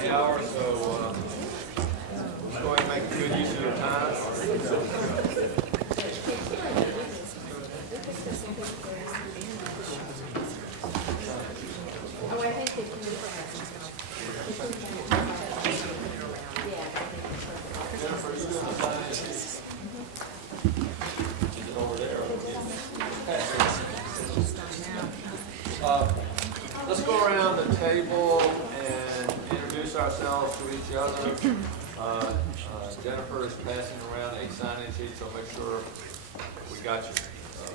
the hour, so let's go ahead and make good use of your time. Let's go around the table and introduce ourselves to each other. Jennifer is passing around 8 sign-in sheets, so make sure we got you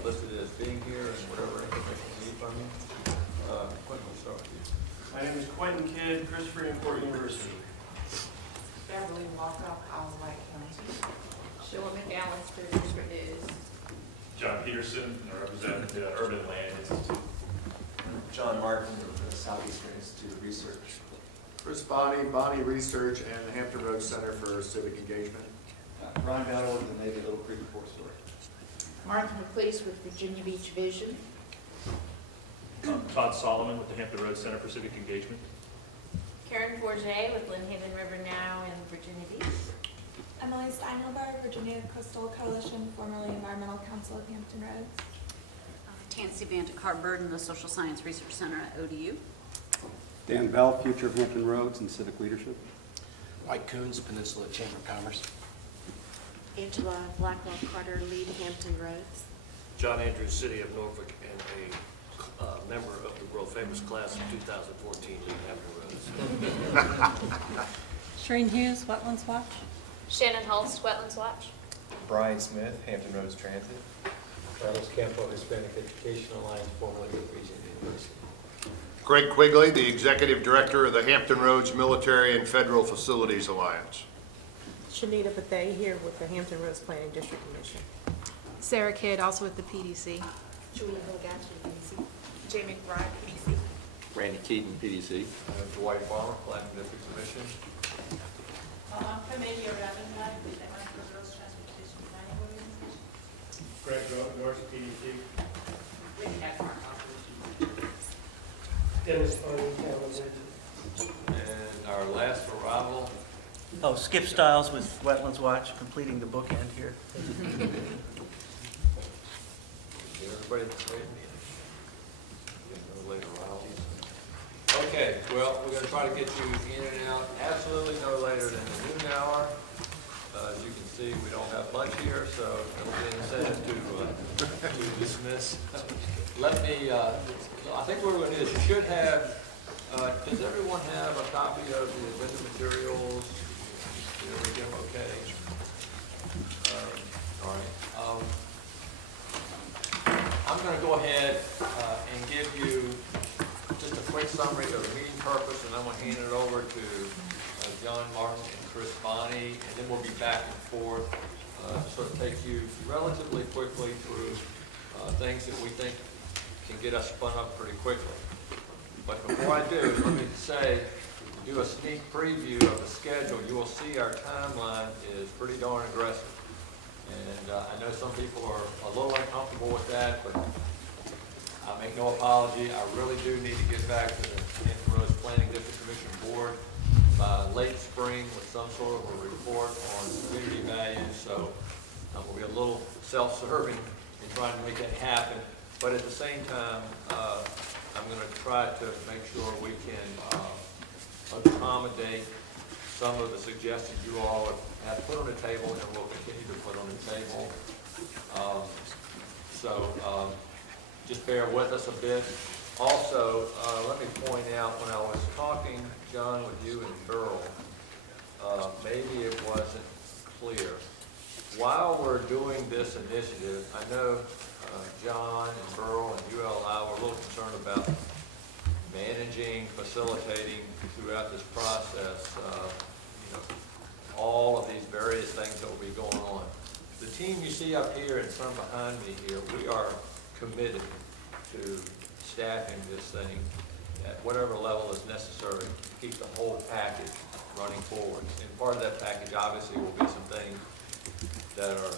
listed as being here and whatever information you need from you. Quentin, we'll start with you. My name is Quentin Kidd, Christopher Newport University. Beverly Walker, White County. Sheila McAllen, District News. John Peterson, I represent the Urban Land Institute. John Martin with the Southeastern Institute of Research. Chris Bonnie Research, and the Hampton Roads Center for Civic Engagement. Ron Ballard with the Navy Little Creek Report Story. Martha McLeese with Virginia Beach Vision. Todd Solomon with the Hampton Roads Center for Civic Engagement. Karen Forget with Lynn Haven River Now and Virginia Beach. Emily Steinhilber, Virginia Coastal Coalition, formerly Environmental Council of Hampton Roads. Tansy Vandecar Burden, the Social Science Research Center at ODU. Dan Bell, Future of Hampton Roads and Civic Leadership. Mike Coons, Peninsula Chamber of Commerce. Angela Blackwell Carter, Lead Hampton Roads. John Andrews, City of Norfolk, and a member of the world famous class of 2014 Lead Hampton Roads. Shereen Hughes, Wetlands Watch. Shannon Hulse, Wetlands Watch. Brian Smith, Hampton Roads Transit. Carlos Campo, Hispanic Education Alliance, formerly with Regent University. Greg Quigley, the Executive Director of the Hampton Roads Military and Federal Facilities Alliance. Shanita Bethay here with the Hampton Roads Planning District Commission. Sarah Kidd, also with the PDC. Julie Hilgach, PDC. Jamie McBride, PDC. Randy Keaton, PDC. Dwight Farmer, Planning District Commission. Camelia Ravenheim with the Hampton Roads Transportation Planning Organization. Greg North, PDC. Dennis Farley, And our last arrival, Oh, Skip Stiles with Wetlands Watch, completing the bookend here. everybody at the same meeting. No later arrivals. Okay, well, we're gonna try to get you in and out absolutely no later than the noon hour. As you can see, we don't have lunch here, so it'll be an incentive to dismiss. Let me, I think what we're gonna do is you should have, does everyone have a copy of the agenda materials? Did everybody get them okay? All right. I'm gonna go ahead and give you just a quick summary of the meeting purpose, and I'm gonna hand it over to John Martin and Chris Bonnie, and then we'll be back and forth to sort of take you relatively quickly through things that we think can get us spun up pretty quickly. But before I do, let me say, do a sneak preview of the schedule. You will see our timeline is pretty darn aggressive. And I know some people are a little uncomfortable with that, but I make no apology. I really do need to get back to the Hampton Roads Planning District Commission Board by late spring with some sort of a report on community values. So I'm going to be a little self-serving in trying to make that happen. But at the same time, I'm going to try to make sure we can accommodate some of the suggestions you all have put on the table and will continue to put on the table. Just bear with us a bit. Also, let me point out, when I was talking, John, with you and Burl, maybe it wasn't clear. While we're doing this initiative, I know John and Burl and ULI were a little concerned about managing, facilitating throughout this process, all of these various things that will be going on. The team you see up here and some behind me here, we are committed to staffing this thing at whatever level is necessary to keep the whole package running forward. And part of that package obviously will be some things that are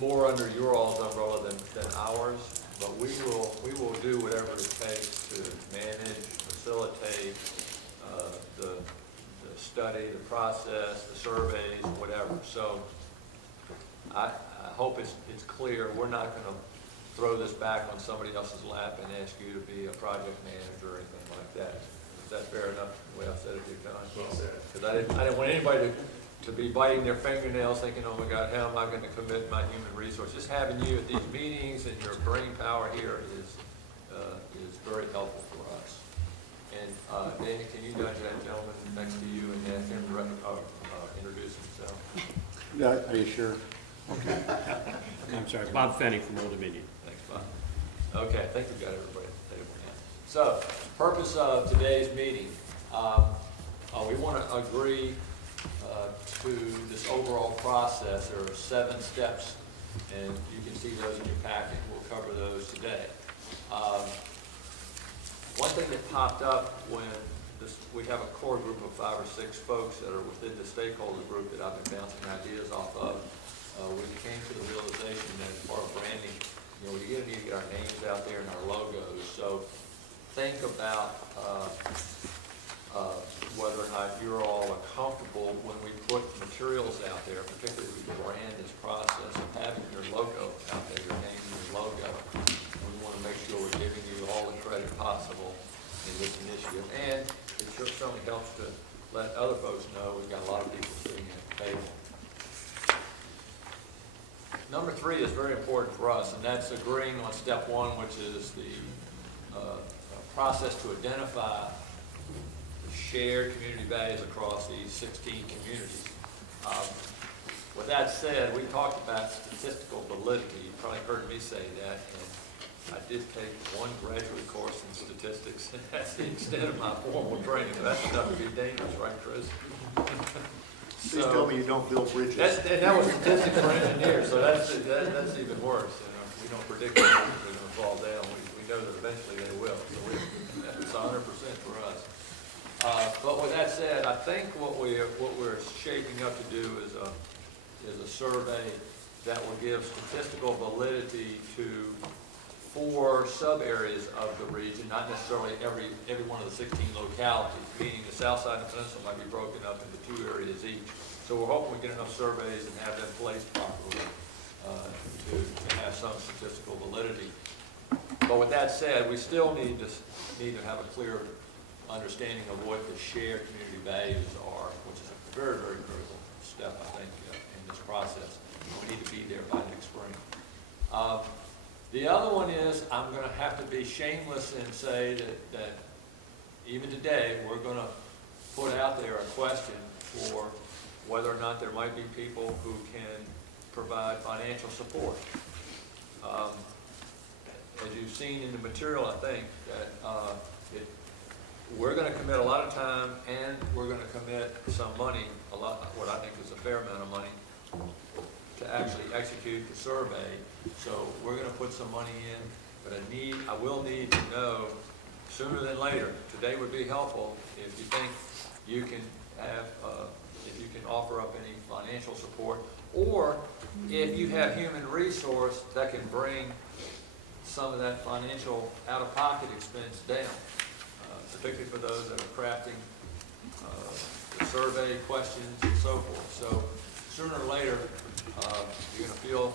more under your all's umbrella than ours, but we will do whatever it takes to manage, facilitate the study, the process, the surveys, whatever. So I hope it's clear. We're not going to throw this back on somebody else's lap and ask you to be a project manager or anything like that. Is that fair enough, the way I said it, John? Well said. Because I didn't want anybody to be biting their fingernails thinking, oh my God, how am I going to commit my human resources? Just having you at these meetings and your brain power here is very helpful for us. And Danny, can you nudge that gentleman next to you and ask him to introduce himself? Are you sure? Okay. I'm sorry, Bob Fenning from Old Dominion. Thanks, Bob. Okay, I think we've got everybody at the table now. So, purpose of today's meeting, we want to agree to this overall process. There are 7 steps, and you can see those in your packet. We'll cover those today. One thing that popped up when we have a core group of 5 or 6 folks that are within the stakeholder group that I've been bouncing ideas off of. We came to the realization that as part of branding, we need to get our names out there and our logos. So think about whether or not you're all comfortable when we put materials out there, particularly with the brand this process of having your logo out there, your name and your logo. We want to make sure we're giving you all the credit possible in this initiative. And it certainly helps to let other folks know we've got a lot of people sitting at the table. Number 3 is very important for us, and that's agreeing on step 1, which is the process to identify the shared community values across these 16 communities. With that said, we talked about statistical validity. You probably heard me say that, and I did take 1 graduate course in statistics, and that's the extent of my formal training. That's enough to be dangerous, right, Chris? Please tell me you don't build bridges. And that was statistics for engineers, so that's even worse. We don't predict that they're going to fall down. We know that eventually they will. So it's 100% for us. But with that said, I think what we're shaping up to do is a survey that will give statistical validity to 4 sub-areas of the region, not necessarily every one of the 16 localities, meaning the south side of the peninsula might be broken up into 2 areas each. So we're hoping we get enough surveys and have them placed properly to have some statistical validity. But with that said, we still need to have a clear understanding of what the shared community values are, which is a very, very critical step, I think, in this process. We need to be there by next spring. The other one is, I'm going to have to be shameless and say that even today, we're going to put out there a question for whether or not there might be people who can provide financial support. As you've seen in the material, I think, that we're going to commit a lot of time and we're going to commit some money, what I think is a fair amount of money, to actually execute the survey. So we're going to put some money in, but I will need to know sooner than later. Today would be helpful if you think you can offer up any financial support, or if you have human resource that can bring some of that financial out-of-pocket expense down, particularly for those that are crafting the survey questions and so forth. So sooner or later, you're going to feel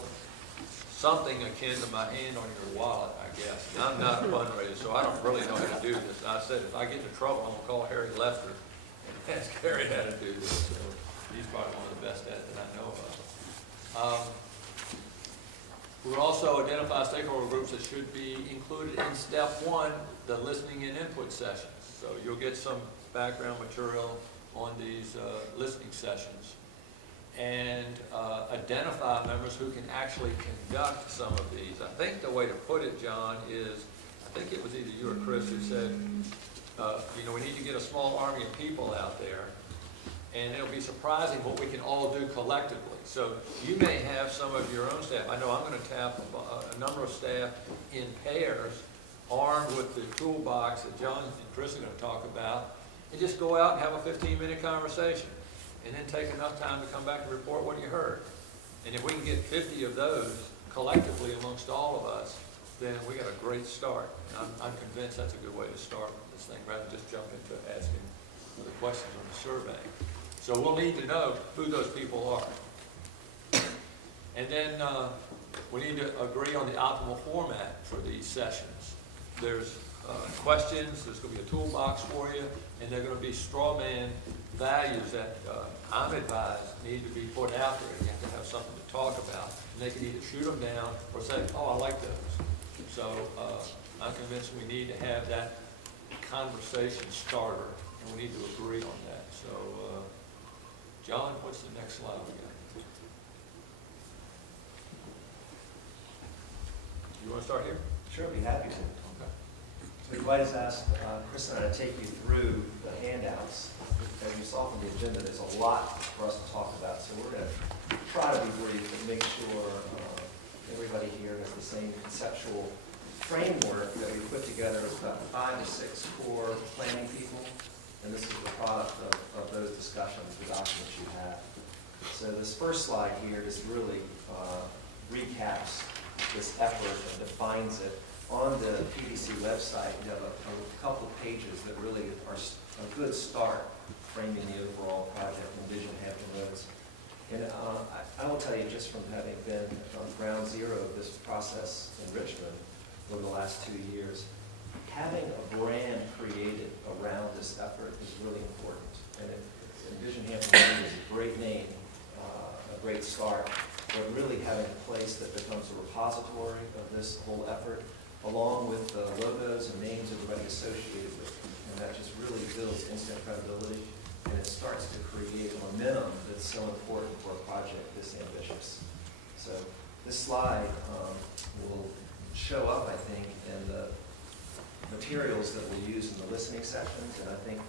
something akin to my hand on your wallet, I guess. And I'm not a fundraiser, so I don't really know how to do this. And I said, if I get into trouble, I'm going to call Harry Lester and ask Harry how to do this. So he's probably one of the best at it that I know of. We'll also identify stakeholder groups that should be included in step 1, the listening and input sessions. So you'll get some background material on these listening sessions. And identify members who can actually conduct some of these. I think the way to put it, John, is, I think it was either you or Chris who said, we need to get a small army of people out there, and it'll be surprising what we can all do collectively. So you may have some of your own staff. I know I'm going to tap a number of staff in pairs, armed with the toolbox that John and Chris are going to talk about, and just go out and have a 15-minute conversation. And then take enough time to come back and report what you heard. And if we can get 50 of those collectively amongst all of us, then we got a great start. And I'm convinced that's a good way to start this thing, rather than just jump into asking for the questions on the survey. So we'll need to know who those people are. And then we need to agree on the optimal format for these sessions. There's questions, there's going to be a toolbox for you, and they're going to be straw man values that I'm advised need to be put out there. You have to have something to talk about, and they can either shoot them down or say, oh, I like those. So I'm convinced we need to have that conversation starter, and we need to agree on that. So, John, what's the next slide we got? You want to start here? Sure, be happy to. Okay. So Dwight has asked Chris and I to take you through the handouts. As you saw from the agenda, there's a lot for us to talk about, so we're going to try to be brief and make sure everybody here has the same conceptual framework that we put together. It's about 5 to 6 core planning people, and this is the product of those discussions, the documents you have. So this first slide here just really recaps this effort and defines it. On the PDC website, you have a couple of pages that really are a good start framing the overall project, Envision Hampton Roads. And I will tell you, just from having been on ground zero of this process in Richmond over the last 2 years, having a brand created around this effort is really important. And Envision Hampton Roads is a great name, a great start, but really having a place that becomes a repository of this whole effort, along with the logos and names everybody associated with it. And that just really builds instant credibility, and it starts to create a momentum that's so important for a project this ambitious. So this slide will show up, I think, in the materials that we'll use in the listening sessions, and I think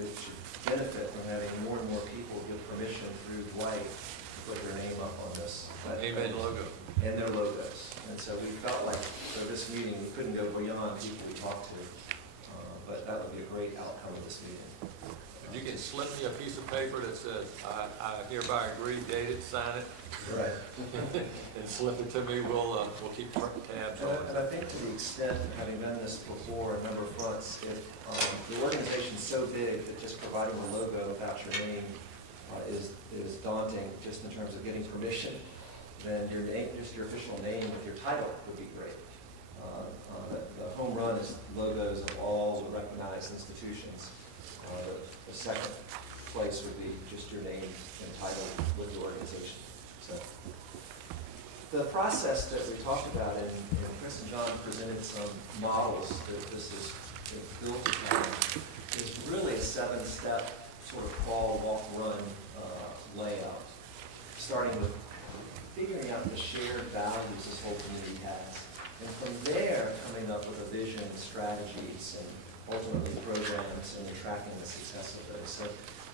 it should benefit from having more and more people give permission through Dwight to put their name up on this. Name and logo. And their logos. And so we felt like for this meeting, we couldn't go beyond people we talked to, but that would be a great outcome of this meeting. If you can slip me a piece of paper that says, I hereby agree, date it, sign it, Right. and slip it to me, we'll keep tabs on it. And I think to the extent, having done this before on a number of fronts, if the organization's so big that just providing the logo without your name is daunting, just in terms of getting permission, then your name, just your official name with your title would be great. The home run is logos of all the recognized institutions. The second place would be just your name and title with the organization. So the process that we talked about, and Chris and John presented some models that this is built upon, is really a 7-step sort of crawl, walk, run layout, starting with figuring out the shared values this whole community has. And from there, coming up with a vision, strategies, and ultimately programs, and tracking the success of those. So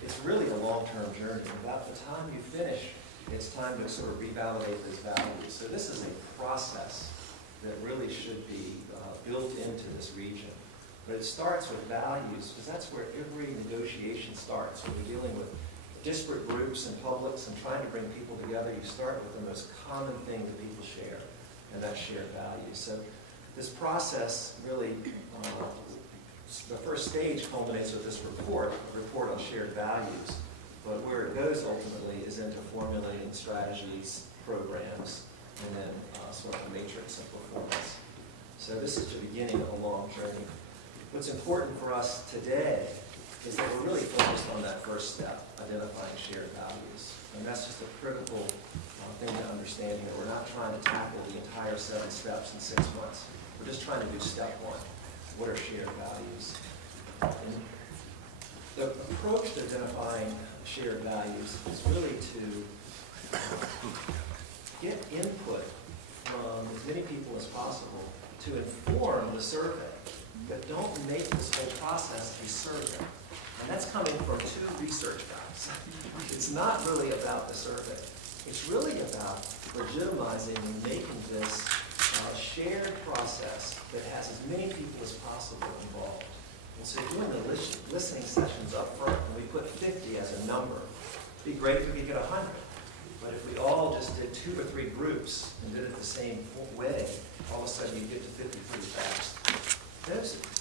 it's really a long-term journey. About the time you finish, it's time to sort of revalidate those values. So this is a process that really should be built into this region. But it starts with values, because that's where every negotiation starts. When you're dealing with disparate groups and publics and trying to bring people together, you start with the most common thing that people share, and that's shared values. So this process really, the first stage culminates with this report, a report on shared values. But where it goes ultimately is into formulating strategies, programs, and then sort of a matrix of performance. So this is the beginning of a long journey. What's important for us today is that we're really focused on that first step, identifying shared values. And that's just a critical thing to understanding, that we're not trying to tackle the entire 7 steps in 6 months. We're just trying to do step 1. What are shared values? And the approach to identifying shared values is really to get input from as many people as possible to inform the survey, but don't make this whole process a survey. And that's coming from 2 research guys. It's not really about the survey. It's really about legitimizing and making this shared process that has as many people as possible involved. And so doing the listening sessions up front, and we put 50 as a number, it'd be great if we could get 100. But if we all just did 2 or 3 groups and did it the same way, all of a sudden you get to 50 pretty fast.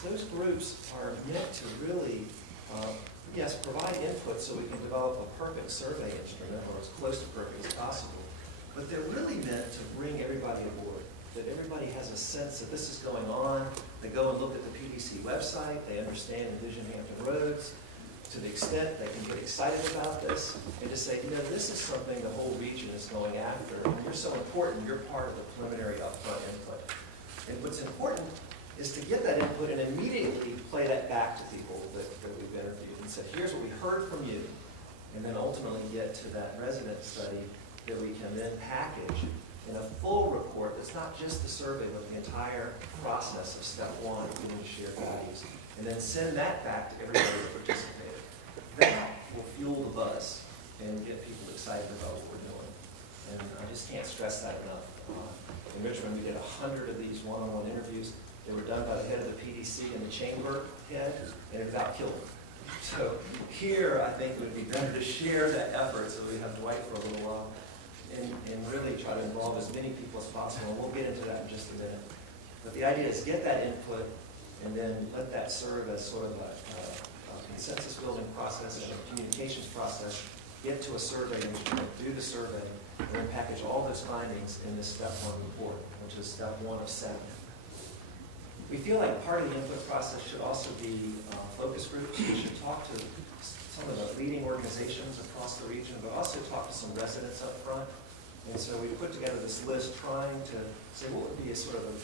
Those groups are meant to really yes, provide input so we can develop a perfect survey instrument, or as close to perfect as possible. But they're really meant to bring everybody aboard, that everybody has a sense that this is going on. They go and look at the PDC website, they understand Envision Hampton Roads, to the extent they can get excited about this, and just say, you know, this is something the whole region is going after, and you're so important, you're part of the preliminary upfront input. And what's important is to get that input and immediately play that back to people that we've interviewed and said, here's what we heard from you, and then ultimately get to that resident study that we can then package in a full report that's not just the survey, but the entire process of step one, getting shared values, and then send that back to everybody that participated. That will fuel the buzz and get people excited about what we're doing. And I just can't stress that enough. In Richmond, we did 100 of these one-on-one interviews. They were done by the head of the PDC and the chamber head, and it about killed them. So here, I think it would be better to share that effort so we have Dwight for a little while and really try to involve as many people as possible. And we'll get into that in just a minute. But the idea is get that input and then let that serve as sort of a consensus building process and a communications process. Get to a survey instrument, do the survey, and then package all those findings in this step one report, which is step one of 7. We feel like part of the input process should also be focus groups. We should talk to some of the leading organizations across the region, but also talk to some residents up front. And so we put together this list trying to say what would be a sort of a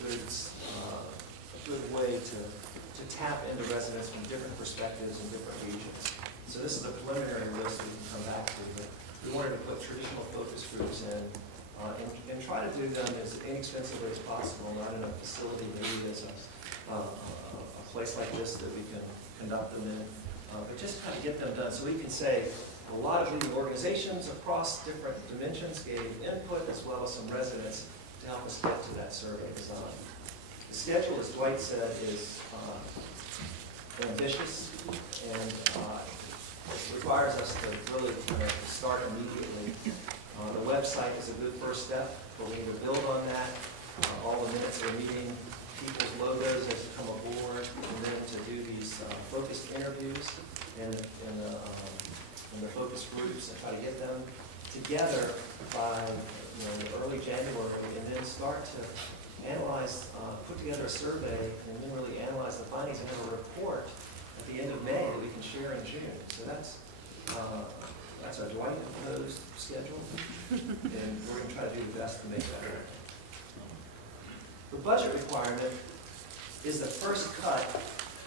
good way to tap into residents from different perspectives in different regions. So this is a preliminary list we can come back to, but we wanted to put traditional focus groups in and try to do them as inexpensively as possible, not in a facility maybe as a place like this that we can conduct them in, but just kind of get them done. So we can say a lot of leading organizations across different dimensions gave input as well as some residents to help us get to that survey design. The schedule, as Dwight said, is ambitious and requires us to really kind of start immediately. The website is a good first step, but we need to build on that. All the minutes of the meeting, people's logos as they come aboard, and then to do these focused interviews in the focus groups and try to get them together by early January, and then start to analyze, put together a survey, and then really analyze the findings and have a report at the end of May that we can share in June. So that's our Dwight imposed schedule, and we're going to try to do the best to make that work. The budget requirement is the first cut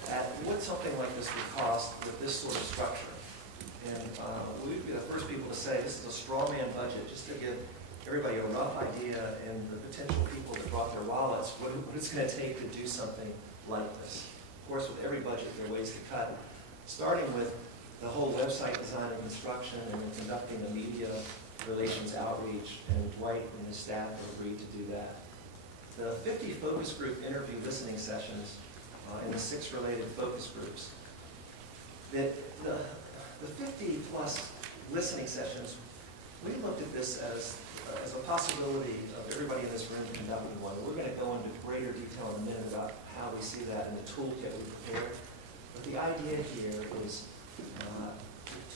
at what something like this would cost with this sort of structure. And we'd be the first people to say this is a straw man budget, just to give everybody a rough idea and the potential people that brought their wallets, what it's going to take to do something like this. Of course, with every budget, there are ways to cut, starting with the whole website design and construction and then conducting the media relations outreach, and Dwight and his staff have agreed to do that. The 50 focus group interview listening sessions and the 6 related focus groups, the 50 plus listening sessions, we looked at this as a possibility of everybody in this room conducting one. We're going to go into greater detail in a minute about how we see that in the toolkit we prepared. But the idea here is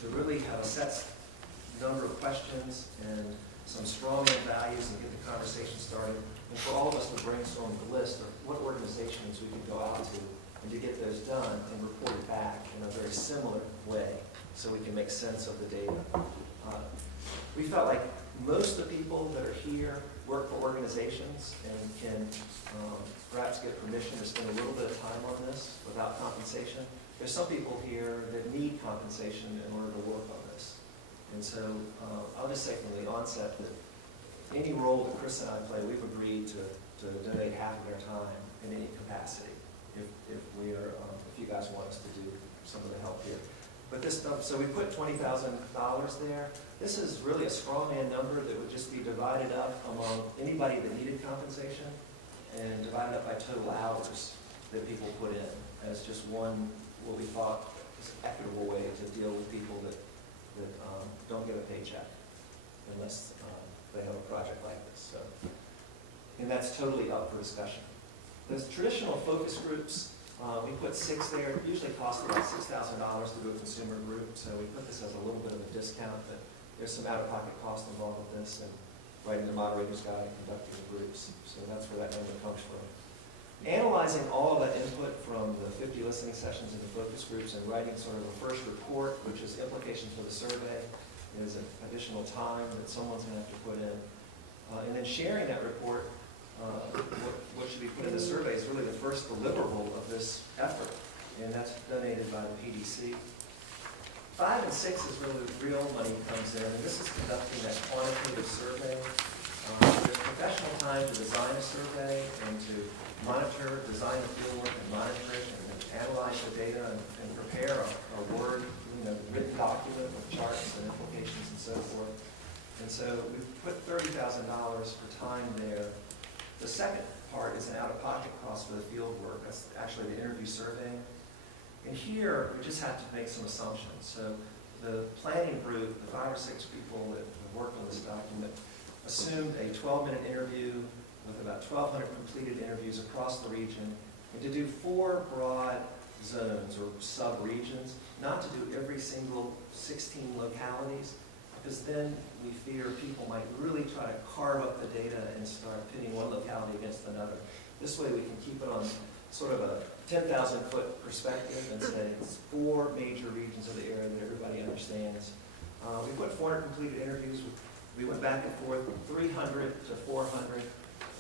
to really have a set number of questions and some strong values and get the conversation started, and for all of us to brainstorm the list of what organizations we could go out to and to get those done and report it back in a very similar way so we can make sense of the data. We felt like most of the people that are here work for organizations and can perhaps get permission to spend a little bit of time on this without compensation. There's some people here that need compensation in order to work on this. And so I'll just say from the onset that any role that Chris and I play, we've agreed to donate half of their time in any capacity if you guys want us to do some of the help here. But this, so we put $20,000 there. This is really a straw man number that would just be divided up among anybody that needed compensation and divided up by total hours that people put in as just one, what we thought is an equitable way to deal with people that don't get a paycheck unless they have a project like this. So, and that's totally up for discussion. Those traditional focus groups We put 6 there. It usually costs about $6,000 to do a consumer group, so we put this as a little bit of a discount, but there's some out-of-pocket cost involved with this, and writing the moderator's guide and conducting the groups. So that's where that number comes from. Analyzing all of that input from the 50 listening sessions and the focus groups and writing sort of a first report, which is implications for the survey, is an additional time that someone's going to have to put in. And then sharing that report, what should be put in the survey is really the first deliverable of this effort, and that's donated by the PDC. 5 and 6 is really real money comes in, and this is conducting that quantitative survey. There's professional time to design a survey and to monitor, design the fieldwork and monitor it, and then analyze the data and prepare a word, written document with charts and implications and so forth. And so we've put $30,000 for time there. The second part is an out-of-pocket cost for the field work. That's actually the interview surveying. And here, we just have to make some assumptions. So the planning group, the 5 or 6 people that have worked on this document, assumed a 12-minute interview with about 1,200 completed interviews across the region, and to do 4 broad zones or sub-regions, not to do every single 16 localities, because then we fear people might really try to carve up the data and start pitting one locality against another. This way we can keep it on sort of a 10,000-foot perspective and say it's 4 major regions of the area that everybody understands. We put 400 completed interviews. We went back and forth from 300 to 400.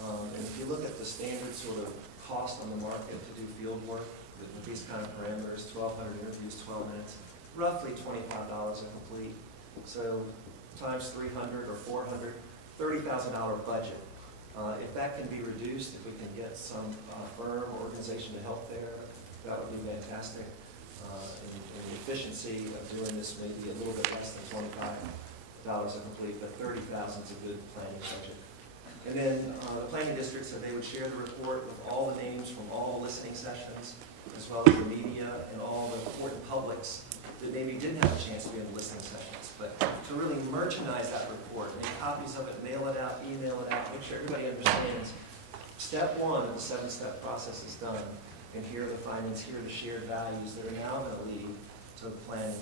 And if you look at the standard sort of cost on the market to do field work with these kind of parameters, 1,200 interviews, 12 minutes, roughly $25 a complete. So times 300 or 400, $30,000 budget. If that can be reduced, if we can get some firm or organization to help there, that would be fantastic. And the efficiency of doing this may be a little bit less than $25 a complete, but $30,000 is a good planning budget. And then the planning district said they would share the report with all the names from all the listening sessions, as well as the media and all the important publics that maybe didn't have a chance to be in the listening sessions. But to really merchandise that report, make copies of it, mail it out, email it out, make sure everybody understands step 1 of the 7-step process is done. And here are the findings, here are the shared values that are now going to lead to the planning,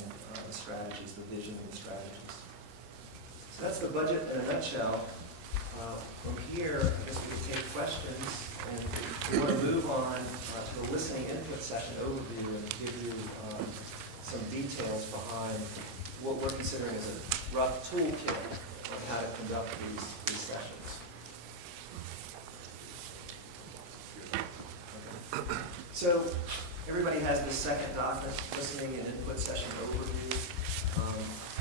the strategies, the vision and the strategies. So that's the budget in a nutshell. From here, I guess we can take questions, and we want to move on to the listening input session overview and give you some details behind what we're considering as a rough toolkit on how to conduct these sessions. Okay. So everybody has this second document, listening and input session overview.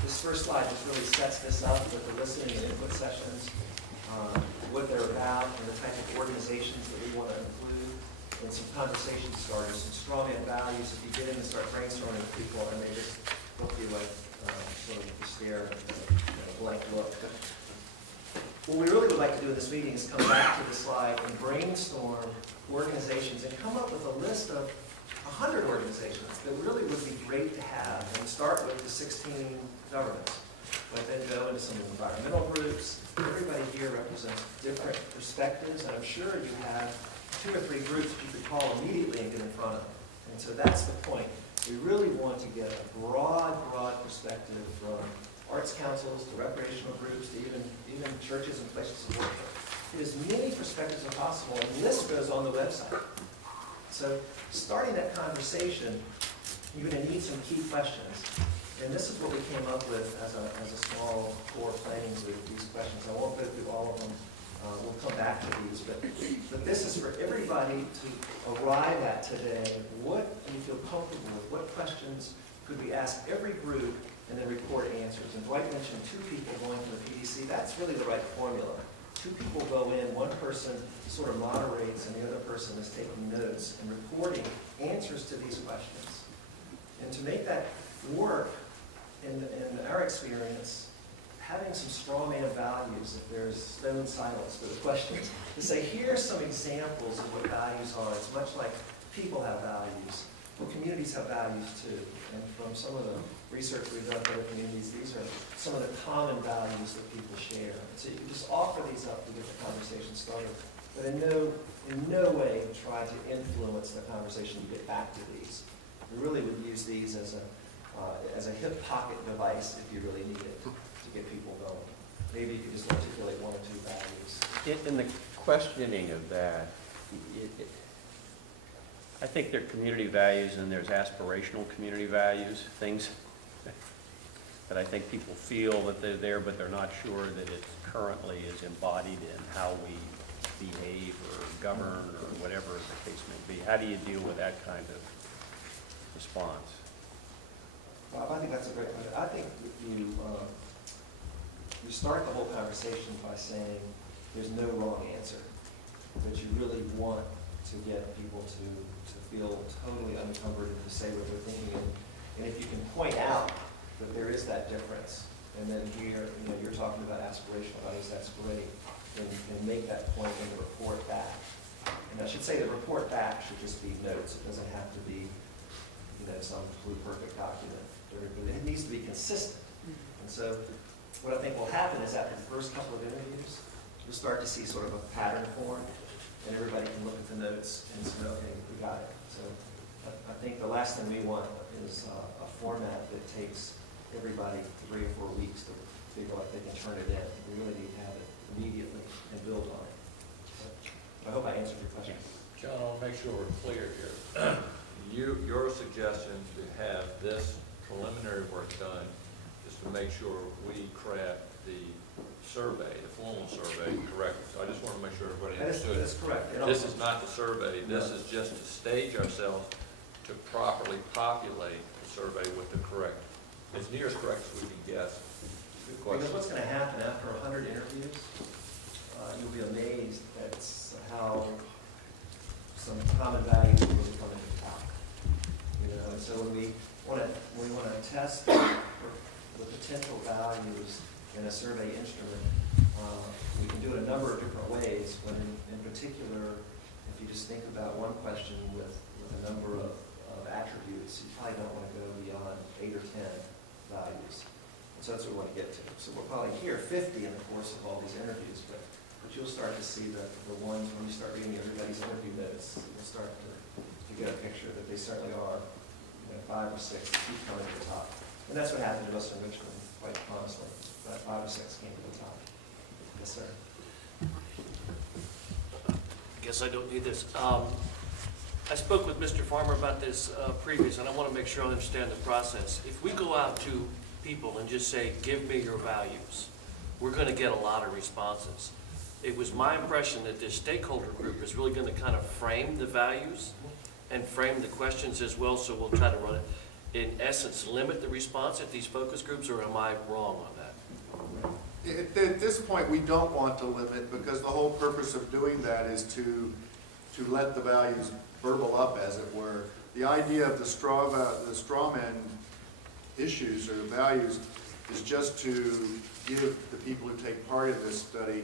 This first slide just really sets this up with the listening and input sessions, what they're about, and the type of organizations that we want to include, and some conversation starters, some straw man values. If you get in and start brainstorming with people, and they just look at you like sort of a stare, blank look. What we really would like to do in this meeting is come back to the slide and brainstorm organizations and come up with a list of 100 organizations that really would be great to have, and start with the 16 governments. But then go into some environmental groups. Everybody here represents different perspectives, and I'm sure you have 2 or 3 groups that you could call immediately and get in front of. And so that's the point. We really want to get a broad perspective from arts councils to recreational groups to even churches and places of worship. Get as many perspectives as possible, and the list goes on the website. So starting that conversation, you're going to need some key questions. And this is what we came up with as a small core planning group, these questions. I won't go through all of them. We'll come back to these. But this is for everybody to arrive at today. What do you feel comfortable with? What questions could we ask every group and then record answers? And Dwight mentioned 2 people going to the PDC. That's really the right formula. 2 people go in, one person sort of moderates, and the other person is taking notes and recording answers to these questions. And to make that work, in our experience, having some straw man values, if there's stone silence for the questions, to say, here's some examples of what values are. It's much like people have values. Well, communities have values too. And from some of the research we've done for other communities, these are some of the common values that people share. So you can just offer these up to get the conversation started. but in no way try to influence the conversation to get back to these. We really would use these as a hip pocket device if you really need it to get people going. Maybe you could just articulate one or two values. In the questioning of that, I think there are community values and there's aspirational community values, things that I think people feel that they're there, but they're not sure that it currently is embodied in how we behave or govern or whatever the case may be. How do you deal with that kind of response? Bob, I think that's a great question. I think you start the whole conversation by saying there's no wrong answer, but you really want to get people to feel totally unencumbered and to say what they're thinking. And if you can point out that there is that difference, and then here, you're talking about aspirational values, that's great, and make that point in the report back. And I should say the report back should just be notes. It doesn't have to be, some blue perfect document. It needs to be consistent. And so what I think will happen is after the first couple of interviews, you'll start to see sort of a pattern form, and everybody can look at the notes and say, okay, we got it. So I think the last thing we want is a format that takes everybody 3 or 4 weeks to figure out they can turn it in. We really need to have it immediately and build on it. So I hope I answered your question. John, I'll make sure we're clear here. Your suggestion to have this preliminary work done is to make sure we craft the survey, the formal survey, correctly. So I just want to make sure everybody understood. That's correct. This is not the survey. This is just to stage ourselves to properly populate the survey with the correct, as near as correct as we can guess. Good question. Because what's going to happen after 100 interviews, you'll be amazed at how some common values will come into the top. And so when we want to test the potential values in a survey instrument, we can do it a number of different ways. But in particular, if you just think about one question with a number of attributes, you probably don't want to go beyond 8 or 10 values. And so that's what we want to get to. So we'll probably hear 50 in the course of all these interviews, but you'll start to see the ones when you start reading everybody's interview notes, you'll start to get a picture that they certainly are 5 or 6 that keep coming to the top. And that's what happened to us in Richmond, quite honestly. That 5 or 6 came to the top. Yes, sir. I guess I don't need this. I spoke with Mr. Farmer about this previous, and I want to make sure I understand the process. If we go out to people and just say, give me your values, we're going to get a lot of responses. It was my impression that this stakeholder group is really going to kind of frame the values and frame the questions as well, so we'll try to run it, in essence, limit the response at these focus groups, or am I wrong on that? At this point, we don't want to limit, because the whole purpose of doing that is to let the values burble up, as it were. The idea of the straw man issues or values is just to give the people who take part in this study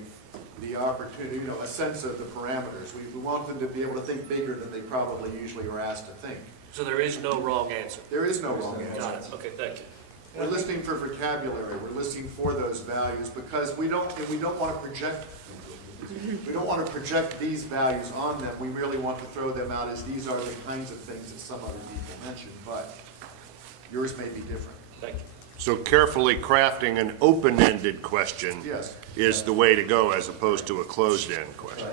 the opportunity, a sense of the parameters. We want them to be able to think bigger than they probably usually are asked to think. So there is no wrong answer? There is no wrong answer. Got it. Okay, thank you. We're listening for vocabulary. We're listening for those values because we don't want to project. We don't want to project these values on them. We really want to throw them out as these are the kinds of things that some other people mentioned, but yours may be different. Thank you. So carefully crafting an open-ended question is the way to go as opposed to a closed-end question,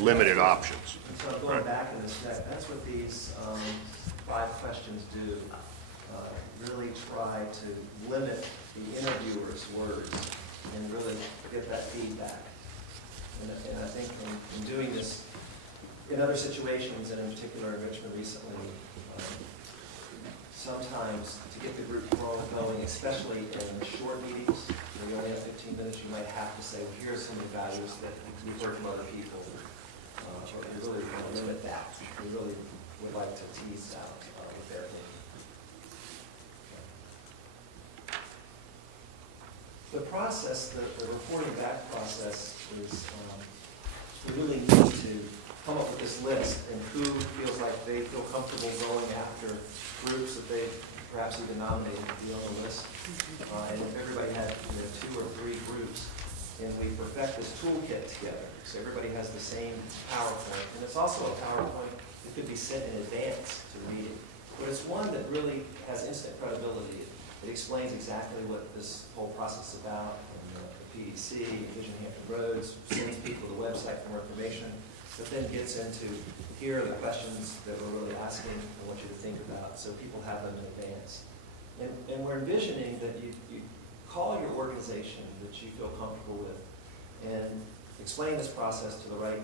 limited options. And so going back in this deck, that's what these 5 questions do. Really try to limit the interviewer's words and really get that feedback. And I think in doing this, in other situations, and in particular in Richmond recently, sometimes to get the group going, especially in short meetings, where you only have 15 minutes, you might have to say, well, here's some of the values that we've heard from other people. Or we really want to limit that. We really would like to tease out what they're thinking. The process, the reporting back process is, we really need to come up with this list and who feels like they feel comfortable going after groups that they perhaps even nominated to be on the list. And if everybody had 2 or 3 groups, and we perfect this toolkit together. So everybody has the same PowerPoint, and it's also a PowerPoint that could be sent in advance to read it. But it's one that really has instant credibility. It explains exactly what this whole process is about, and the PDC, Envision Hampton Roads, sends people to the website for more information, but then gets into, here are the questions that we're really asking and want you to think about, so people have them in advance. And we're envisioning that you call your organization that you feel comfortable with and explain this process to the right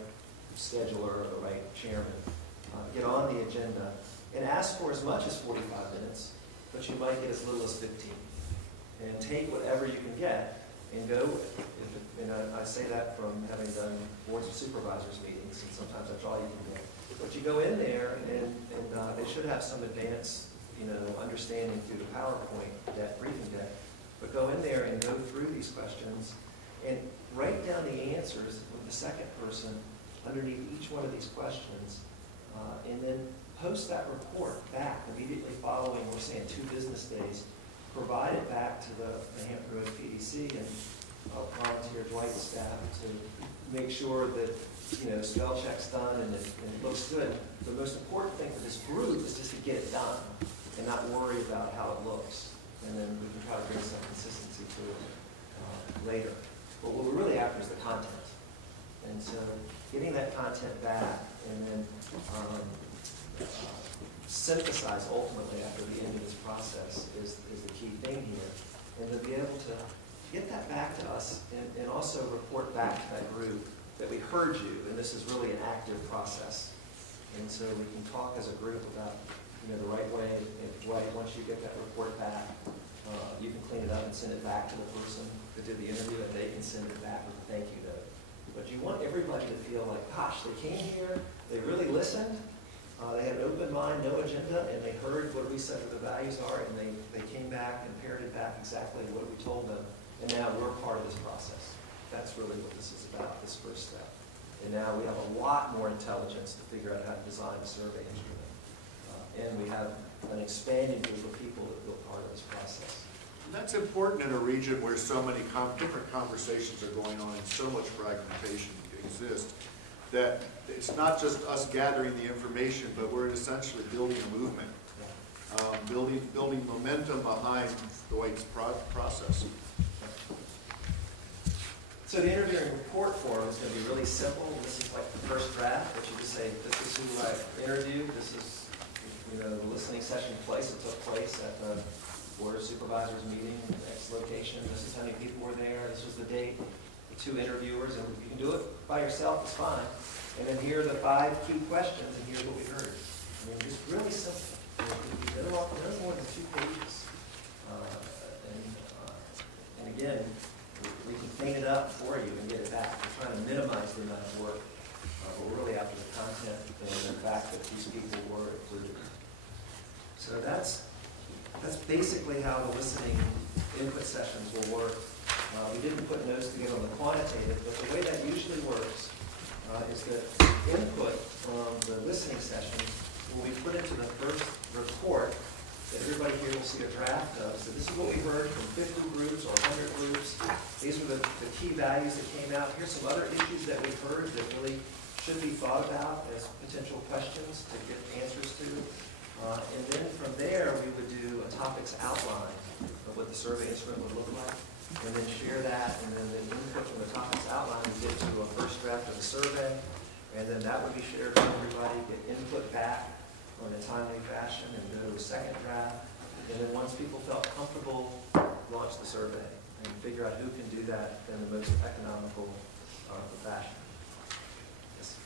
scheduler or the right chairman. Get on the agenda and ask for as much as 45 minutes, but you might get as little as 15. And take whatever you can get and go with it. And I say that from having done boards of supervisors meetings, and sometimes that's all you can get. But you go in there, and they should have some advanced, understanding through the PowerPoint briefing deck. But go in there and go through these questions and write down the answers with the second person underneath each one of these questions, and then post that report back immediately following, we're saying 2 business days, provide it back to the Hampton Roads PDC, and I'll volunteer Dwight's staff to make sure that, spell check's done and it looks good. The most important thing for this group is just to get it done and not worry about how it looks. And then we can try to bring some consistency to it later. But what we're really after is the content. And so getting that content back and then synthesize ultimately after the end of this process is the key thing here. And to be able to get that back to us and also report back to that group that we heard you, and this is really an active process. And so we can talk as a group about the right way, and once you get that report back, you can clean it up and send it back to the person that did the interview, and they can send it back with a thank you note. But you want everybody to feel like, gosh, they came here, they really listened, they had an open mind, no agenda, and they heard what we said what the values are, and they came back and parroted back exactly what we told them, and now we're part of this process. That's really what this is about, this first step. And now we have a lot more intelligence to figure out how to design a survey instrument. And we have an expanding group of people that feel part of this process. And that's important in a region where so many different conversations are going on and so much fragmentation exists, that it's not just us gathering the information, but we're essentially building a movement, building momentum behind the Dwight's process. So the interviewing report form is going to be really simple. This is like the first draft, but you just say, this is who I interviewed, this is the listening session place. It took place at the Board of Supervisors meeting, X location. This is how many people were there. This was the date, the 2 interviewers, and you can do it by yourself, it's fine. And then here are the 5 key questions, and here's what we heard. I mean, just really simple. They're more than 2 pages. And again, we can clean it up for you and get it back. We're trying to minimize the amount of work, but we're really after the content and the fact that these people were included. So that's basically how the listening input sessions will work. We didn't put notes together on the quantitative, but the way that usually works is that input from the listening session will be put into the first report that everybody here will see a draft of. So this is what we heard from 50 groups or 100 groups. These were the key values that came out. Here's some other issues that we heard that really should be thought about as potential questions to get answers to. And then from there, we would do a topics outline of what the survey instrument would look like, and then share that, and then the input from the topics outline would get to a first draft of the survey, and then that would be shared with everybody, get input back in a timely fashion, and go to a second draft, and then once people felt comfortable, launch the survey, and figure out who can do that in the most economical fashion. Yes.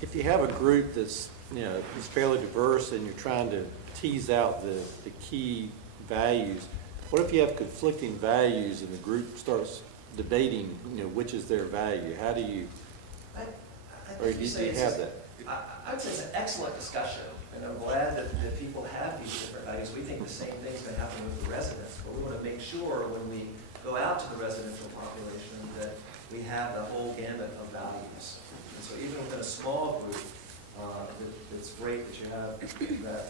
If you have a group that's is fairly diverse and you're trying to tease out the key values, what if you have conflicting values and the group starts debating, which is their value? How do you, or do you have that? I would say it's an excellent discussion, and I'm glad that people have these different values. We think the same thing's going to happen with the residents, but we want to make sure when we go out to the residential population that we have the whole gamut of values. And so even within a small group, it's great that you have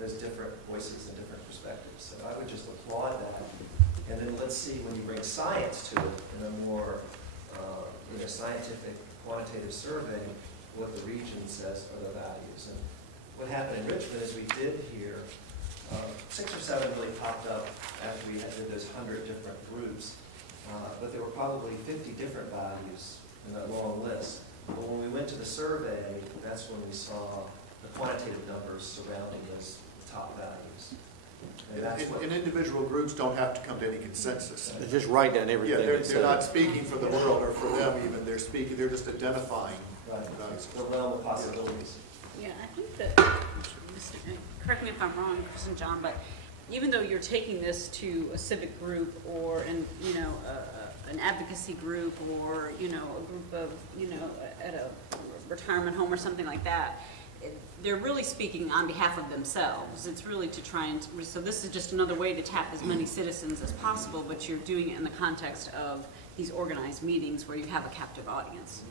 those different voices and different perspectives. So I would just applaud that. And then let's see when you bring science to it in a more scientific quantitative survey, what the region says are the values. And what happened in Richmond is we did hear 6 or 7 really popped up after we did those 100 different groups, but there were probably 50 different values in that long list. But when we went to the survey, that's when we saw the quantitative numbers surrounding those top values. And that's what, And individual groups don't have to come to any consensus. They just write down Yeah, everything. they're not speaking for the world or for them even, they're just identifying. right, the realm of possibilities. Yeah, I think that, correct me if I'm wrong, Chris and John, but even though you're taking this to a civic group or an advocacy group or, a group of, at a retirement home or something like that, they're really speaking on behalf of themselves. It's really to try and, so this is just another way to tap as many citizens as possible, but you're doing it in the context of these organized meetings where you have a captive audience.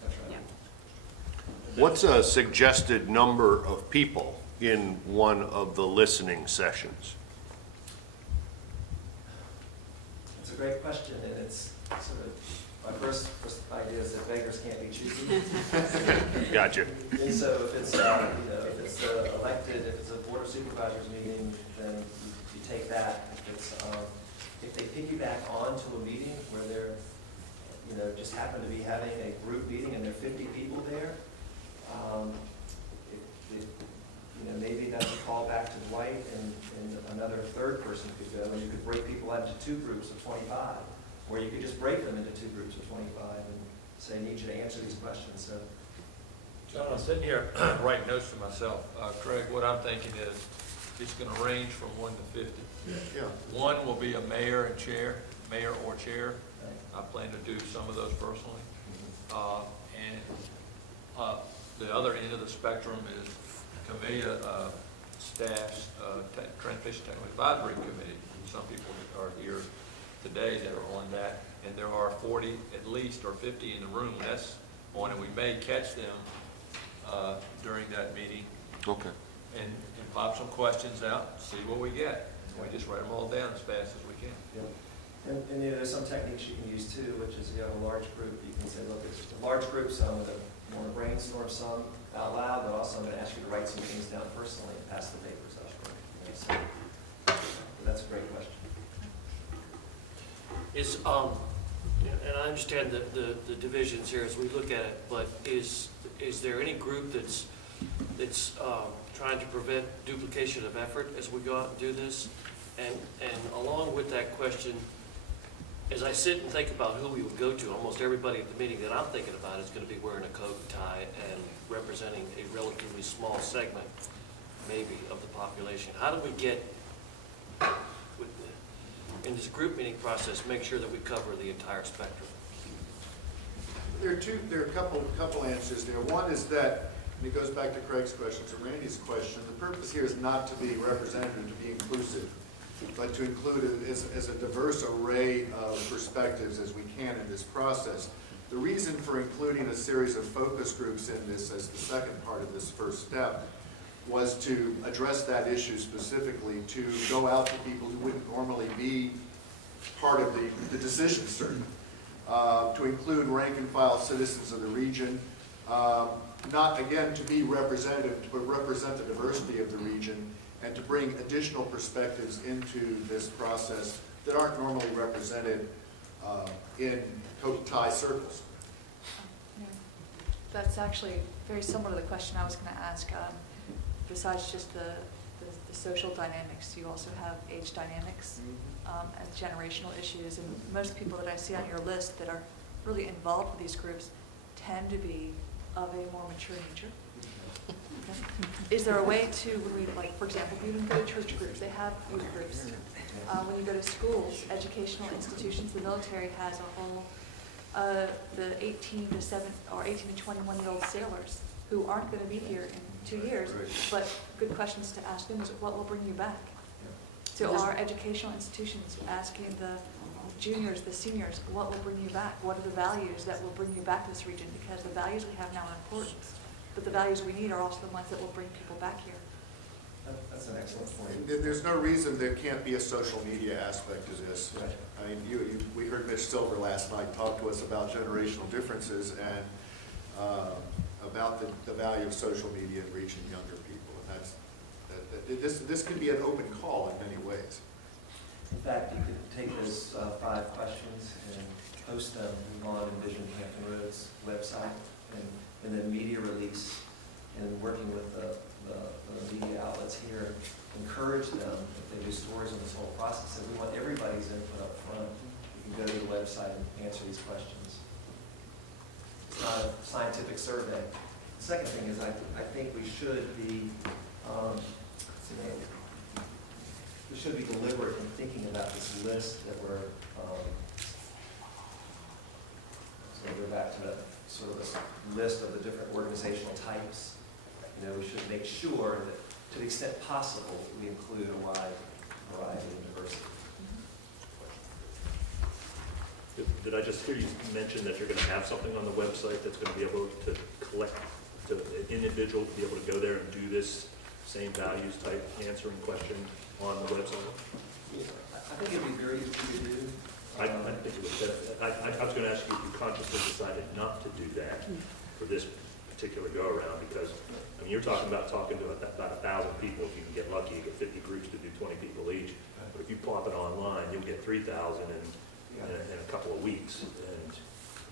That's right. Yeah. What's a suggested number of people in one of the listening sessions? It's a great question, and it's sort of, my first idea is that beggars can't be choosy. Gotcha. And so if it's, if it's elected, if it's a board of supervisors meeting, then you take that. If they piggyback onto a meeting where they're, just happen to be having a group meeting and there are 50 people there, maybe that's a call back to Dwight and another third person could go, and you could break people out into 2 groups of 25, or you could just break them into 2 groups of 25 and say, I need you to answer these questions. So, John, I'm sitting here writing notes to myself. Craig, what I'm thinking is it's going to range from 1 to 50. Yeah. 1 will be a mayor or chair. I plan to do some of those personally. The other end of the spectrum is committee staffs, Transportation Technical Advisory Committee. Some people are here today that are on that, and there are 40 at least or 50 in the room. That's on, and we may catch them during that meeting. Okay. And pop some questions out, see what we get. We just write them all down as fast as we can. yeah. And there's some techniques you can use too, which is you have a large group. You can say, look, it's a large group, so I'm going to brainstorm some out loud, but also I'm going to ask you to write some things down personally and pass the papers out. So that's a great question. And I understand the divisions here as we look at it, but is there any group that's trying to prevent duplication of effort as we go out and do this? And along with that question, as I sit and think about who we would go to, almost everybody at the meeting that I'm thinking about is going to be wearing a coat and tie and representing a relatively small segment, maybe, of the population. How do we get, in this group meeting process, make sure that we cover the entire spectrum? There are a couple answers there. One is that, and it goes back to Craig's question, to Randy's question, the purpose here is not to be representative, to be inclusive, but to include as a diverse array of perspectives as we can in this process. The reason for including a series of focus groups in this as the second part of this first step was to address that issue specifically, to go out to people who wouldn't normally be part of the decision circuit, to include rank and file citizens of the region, not again to be representative, but represent the diversity of the region, and to bring additional perspectives into this process that aren't normally represented in coat and tie circles. Yeah. That's actually very similar to the question I was going to ask. Besides just the social dynamics, you also have age dynamics and generational issues. And most people that I see on your list that are really involved with these groups tend to be of a more mature nature. Okay. Is there a way to, like, for example, you can go to church groups, they have youth groups. When you go to schools, educational institutions, the military has a whole, the 18 to 21-year-old sailors who aren't going to be here in 2 years, but good questions to ask them is, what will bring you back? So our educational institutions asking the juniors, the seniors, what will bring you back? What are the values that will bring you back to this region? Because the values we have now are important, but the values we need are also the ones that will bring people back here. That's That's an excellent point. And there's no reason there can't be a social media aspect to this. Right. I mean, we heard Mitch Silver last night talk to us about generational differences and about the value of social media in reaching younger people. And this can be an open call in many ways. In fact, you could take those 5 questions and post them on Envision Hampton Roads website, and then media release, and working with the media outlets here, encourage them, if they do stories on this whole process, and we want everybody's input up front. You can go to the website and answer these questions. It's not a scientific survey. The second thing is I think we should be deliberate in thinking about this list that we're, so we're back to the sort of this list of the different organizational types. You know, we should make sure that to the extent possible, we include a wide variety and diversity. Did I just hear you mention that you're going to have something on the website that's going to be able to collect, to an individual to be able to go there and do this same values type answering question on the website? Yeah, I think it'd be very easy to do. I think it was, I was going to ask you if you consciously decided not to do that for this particular go-around, because, I mean, you're talking to about 1,000 people. If you can get lucky, you get 50 groups to do 20 people each. But if you pop it online, you'll get 3,000 in a couple of weeks, and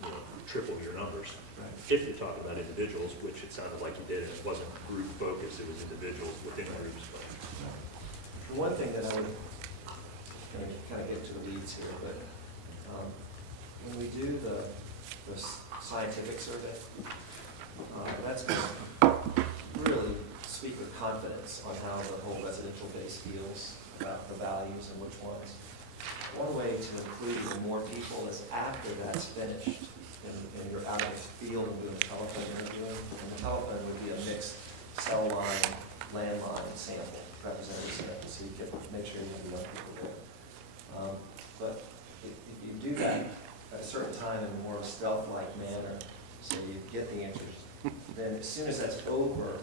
you know, triple your numbers. Right. If you're talking about individuals, which it sounded like you did, and it wasn't group focused, it was individuals within groups. One thing that I would kind of get to the weeds here, but when we do the scientific survey, that's going to really speak with confidence on how the whole residential base feels about the values and which ones. One way to include even more people is after that's finished, and you're out of the field and doing a telephone interview, and the telephone would be a mixed cell line, landline sample, representative sample, so you can make sure you have enough people there. But if you do that at a certain time in a more stealth-like manner, so you get the answers, then as soon as that's over,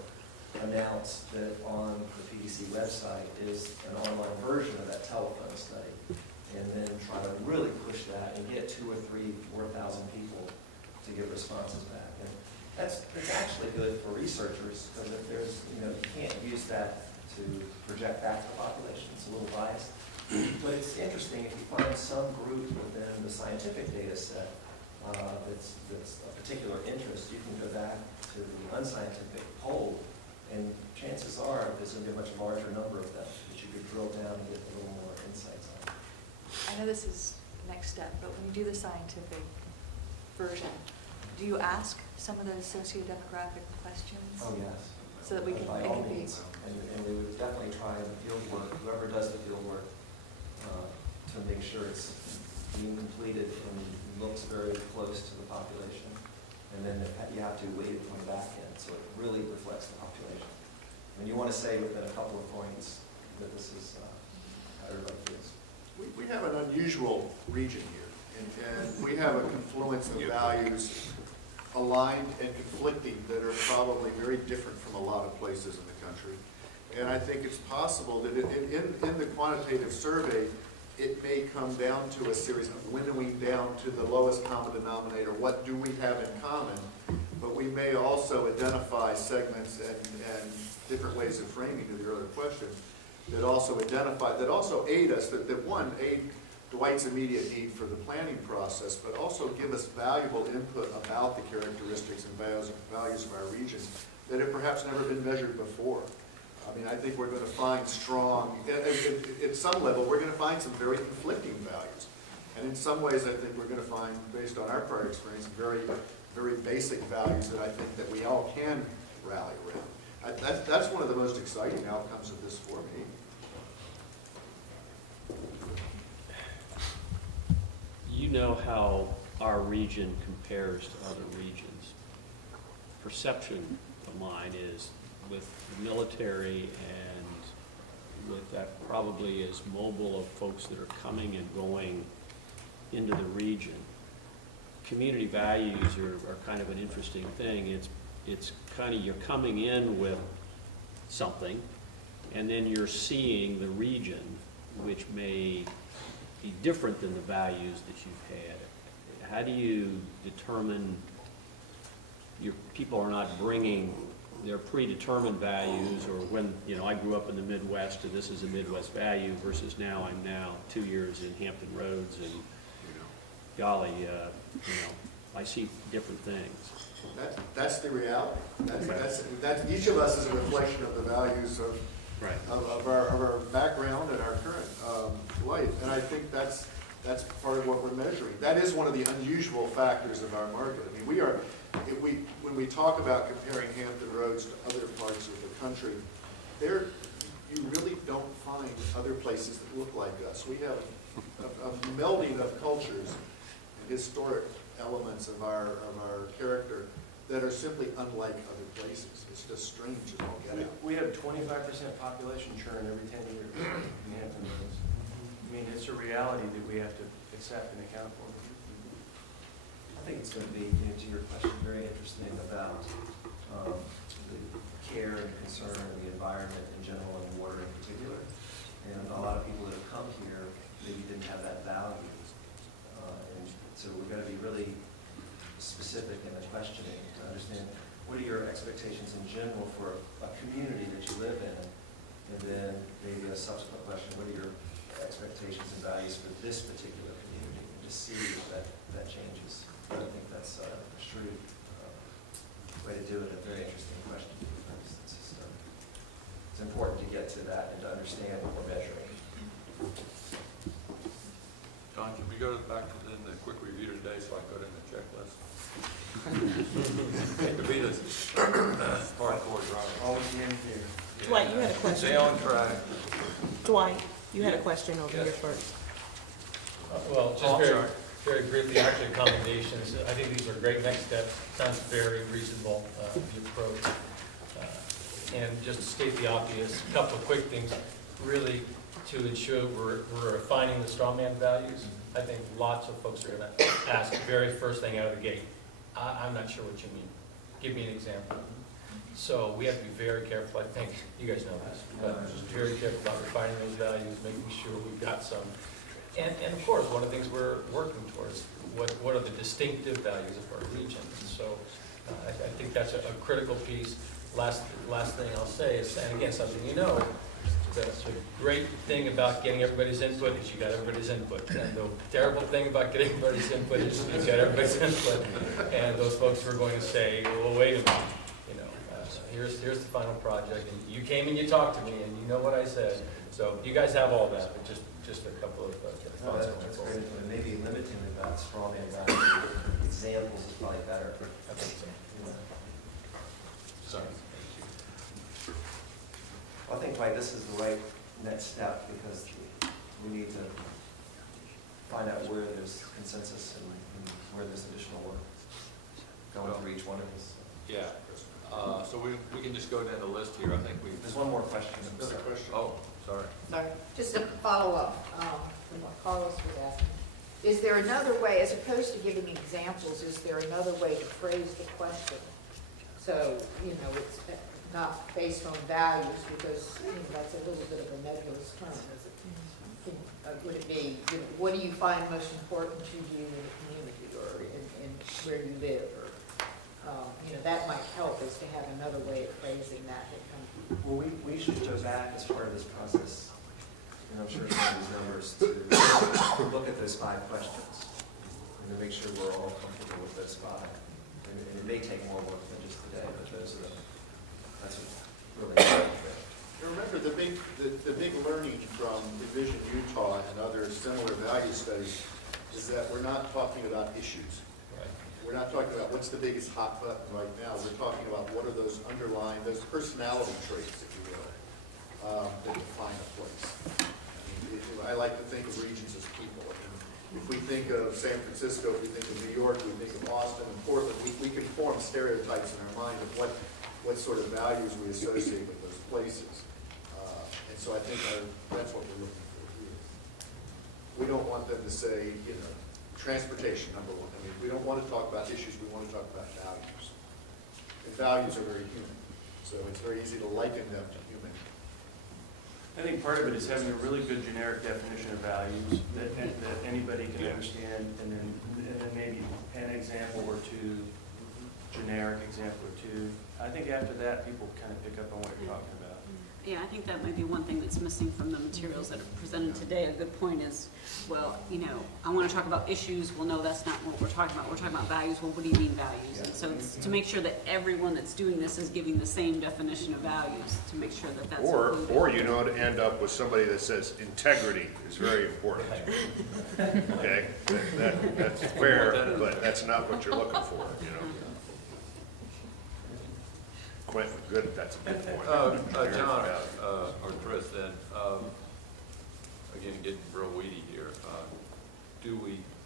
announce that on the PDC website is an online version of that telephone study, and then try to really push that and get 2,000 or 3,000 or 4,000 people to give responses back. And that's actually good for researchers, because if there's, you can't use that to project back to the population. It's a little biased. But it's interesting, if you find some group within the scientific data set that's a particular interest, you can go back to the unscientific poll, and chances are there's going to be a much larger number of them that you could drill down and get a little more insights on. I know this is the next step, but when you do the scientific version, do you ask some of those socio-demographic questions? Oh, yes. So that we can, By it all can be. means. And we would definitely try in the field work, whoever does the field work, to make sure it's being completed and looks very close to the population. And then you have to weight it on the back end, so it really reflects the population. And you want to say within a couple of points that this is how everybody feels. We have an unusual region here, and we have a confluence of values aligned and conflicting that are probably very different from a lot of places in the country. And I think it's possible that in the quantitative survey, it may come down to a series of winnowing down to the lowest common denominator. What do we have in common? But we may also identify segments and different ways of framing to the earlier question that also aid us, that aid Dwight's immediate need for the planning process, but also give us valuable input about the characteristics and values of our region that have perhaps never been measured before. I mean, I think we're going to find strong, at some level, we're going to find some very conflicting values. And in some ways, I think we're going to find, based on our prior experience, very, very basic values that I think that we all can rally around. That's one of the most exciting outcomes of this for me. You know how our region compares to other regions. Perception of mine is with the military and with that probably as mobile of folks that are coming and going into the region, community values are kind of an interesting thing. It's kind of, you're coming in with something, and then you're seeing the region, which may be different than the values that you've had. How do you determine your people are not bringing their predetermined values, or when, you know, I grew up in the Midwest and this is a Midwest value versus now I'm now 2 years in Hampton Roads and, golly, you know, I see different things. That's the reality. That's each of us is a reflection of the values of, right. of our background and our current life. And I think that's part of what we're measuring. That is one of the unusual factors of our market. I mean, when we talk about comparing Hampton Roads to other parts of the country, you really don't find other places that look like us. We have a melding of cultures and historic elements of our character that are simply unlike other places. It's just strange as all get out. We have 25% population churn every 10 years in Hampton Roads. I mean, it's a reality that we have to accept and account for. I think it's going to be, to your question, very interesting about the care and concern of the environment in general and water in particular. And a lot of people that have come here maybe didn't have that value. And so we're going to be really specific in the questioning to understand what are your expectations in general for a community that you live in, and then maybe a subsequent question, what are your expectations and values for this particular community, and to see if that changes. I think that's a shrewd way to do it, a very interesting question. It's important to get to that and to understand what we're measuring. John, can we go back to the quick review today so I go in the checklist? To be the hardcore driver. Always in here. Dwight, you had a question. Stay on track. Dwight, you had a question over here first. Well, just very briefly, actually commendations. I think these are great next steps. Sounds very reasonable, the approach. And just to state the obvious, a couple of quick things, really to ensure we're refining the strawman values. I think lots of folks are going to ask the very first thing out of the gate, I'm not sure what you mean. Give me an example. So we have to be very careful. I think you guys know this, but just very careful about refining those values, making sure we've got some. And of course, one of the things we're working towards, what are the distinctive values of our region? So I think that's a critical piece. Last thing I'll say is, and again, something you know, the great thing about getting everybody's input is you got everybody's input. And the terrible thing about getting everybody's input is you got everybody's input. And those folks are going to say, well, wait a minute, you know, here's the final project. And you came and you talked to me, and you know what I said. So you guys have all that, but just a couple of thoughts. That's great. And maybe limiting that strawman value examples is probably better. I think so. Sorry. I think, Mike, this is the right next step, because we need to find out where there's consensus and where there's additional work going through each one of these. Yeah. So we can just go down the list here. I think There's one more question. Another question? Oh, sorry. Sorry, just a follow-up from what Carlos was asking. Is there another way, as opposed to giving examples, is there another way to phrase the question? So, you know, it's not based on values, because, you know, that's a little bit of a nebulous term. Would it be, you know, what do you find most important to you in the community, or in where you live, or, you know, that might help, is to have another way of phrasing that. Well, we should go back as part of this process, and I'm sure some of these numbers, to look at those 5 questions, and to make sure we're all comfortable with those 5. And it may take more work than just today, but that's what's really important. Remember, the big learning from Envision Utah and other similar value studies is that we're not talking about issues. Right. We're not talking about what's the biggest hot button right now. We're talking about what are those underlying, those personality traits, if you will, that define a place. I like to think of regions as people. If we think of San Francisco, if we think of New York, we think of Boston and Portland, we can form stereotypes in our mind of what sort of values we associate with those places. And so I think that's what we're looking for here. We don't want them to say, you know, transportation, number one. I mean, we don't want to talk about issues, we want to talk about values. And values are very human. So it's very easy to liken them to human I think part of it is having a really good generic definition of values that anybody can understand, and then maybe an example or two, generic example or two. I think after that, people kind of pick up on what you're talking about. Yeah, I think that might be one thing that's missing from the materials that are presented today. A good point is, well, I want to talk about issues. Well, no, that's not what we're talking about. We're talking about values. Well, what do you mean values? And so it's to make sure that everyone that's doing this is giving the same definition of values, to make sure that that's included. Or to end up with somebody that says integrity is very important. Okay, that's fair, but that's not what you're looking for, Quentin, good, that's a good point. John, or Chris, then, again, getting real weedy here,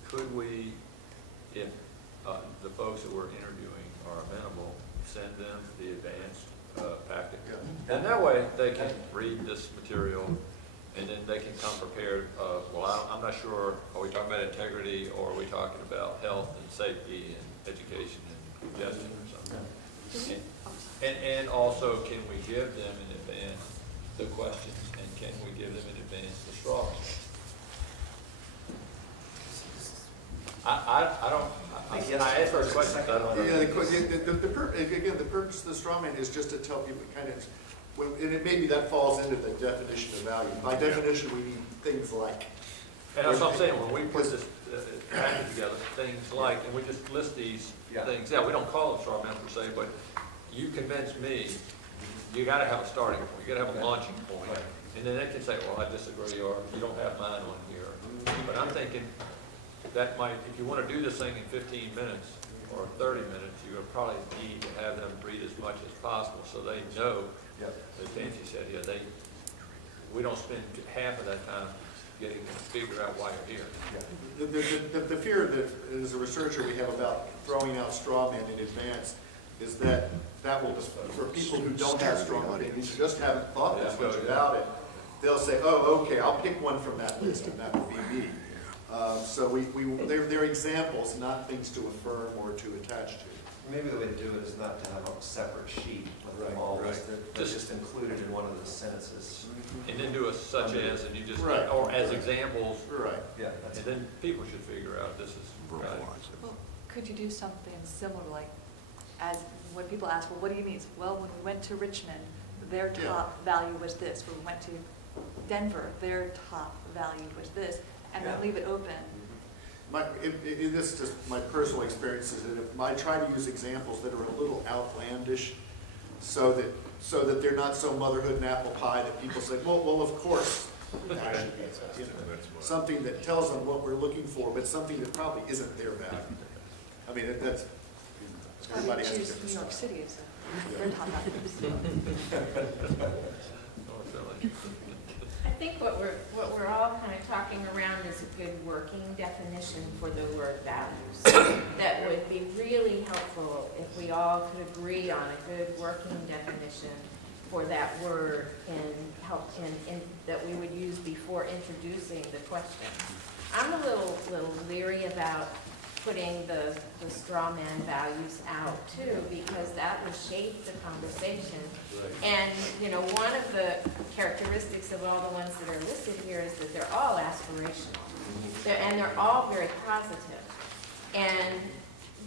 could we, if the folks that we're interviewing are amenable, send them the advanced packet? And that way, they can read this material, and then they can come prepared, I'm not sure, are we talking about integrity, or are we talking about health and safety and education and congestion or something? And also, can we give them in advance the questions, and can we give them in advance the straws? I asked those questions, I don't know. Yeah, again, the purpose of the straw man is just to tell people kind of, and maybe that falls into the definition of value. By definition, we mean things like. And that's what I'm saying, when we put this package together, things like, and we just list these things, we don't call it straw man per se, but you convince me, you gotta have a starting point, you gotta have a launching point. And then they can say, well, I disagree, or you don't have mine on here. But I'm thinking that might, if you wanna do this thing in 15 minutes or 30 minutes, you're gonna probably need to have them read as much as possible, so they know, as Nancy said, we don't spend half of that time getting to figure out why you're here. The fear that, as a researcher, we have about throwing out straw man in advance is that will, for people who don't have strong opinions, who just haven't thought that much about it, they'll say, oh, okay, I'll pick one from that list, and that would be me. So they're examples, not things to affirm or to attach to. Maybe the way to do it is not to have a separate sheet with them all listed, but just included in one of the sentences. And then do a such as, and you just, or as examples. Right. Yeah. And then people should figure out this is right. Well, could you do something similar, like, as when people ask, well, what do you mean? Well, when we went to Richmond, their top value was this. When we went to Denver, their top value was this, and then leave it open. This is just my personal experiences, and if I try to use examples that are a little outlandish, so that they're not so motherhood and apple pie that people say, well, of course, that should be something that tells them what we're looking for, but something that probably isn't their value. I mean, that's. Everybody has choose New York City as their top I think what we're all kind of talking around is a good working definition for the word values. That would be really helpful if we all could agree on a good working definition for that word and that we would use before introducing the question. I'm a little leery about putting the straw man values out too, because that would shape the conversation. And, one of the characteristics of all the ones that are listed here is that they're all aspirational. And they're all very positive. And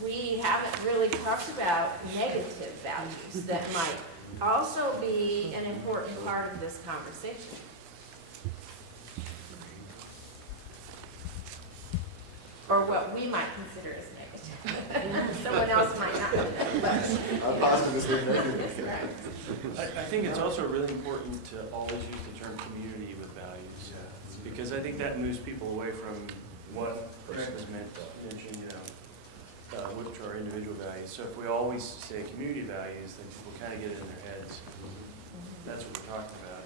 we haven't really talked about negative values that might also be an important part of this conversation. Or what we might consider as negative. Someone else might not know that. I'm positive it's negative. I think it's also really important to always use the term community with values, because I think that moves people away from what Chris mentioned, which are individual values. So if we always say community values, then people kind of get it in their heads. That's what we're talking about.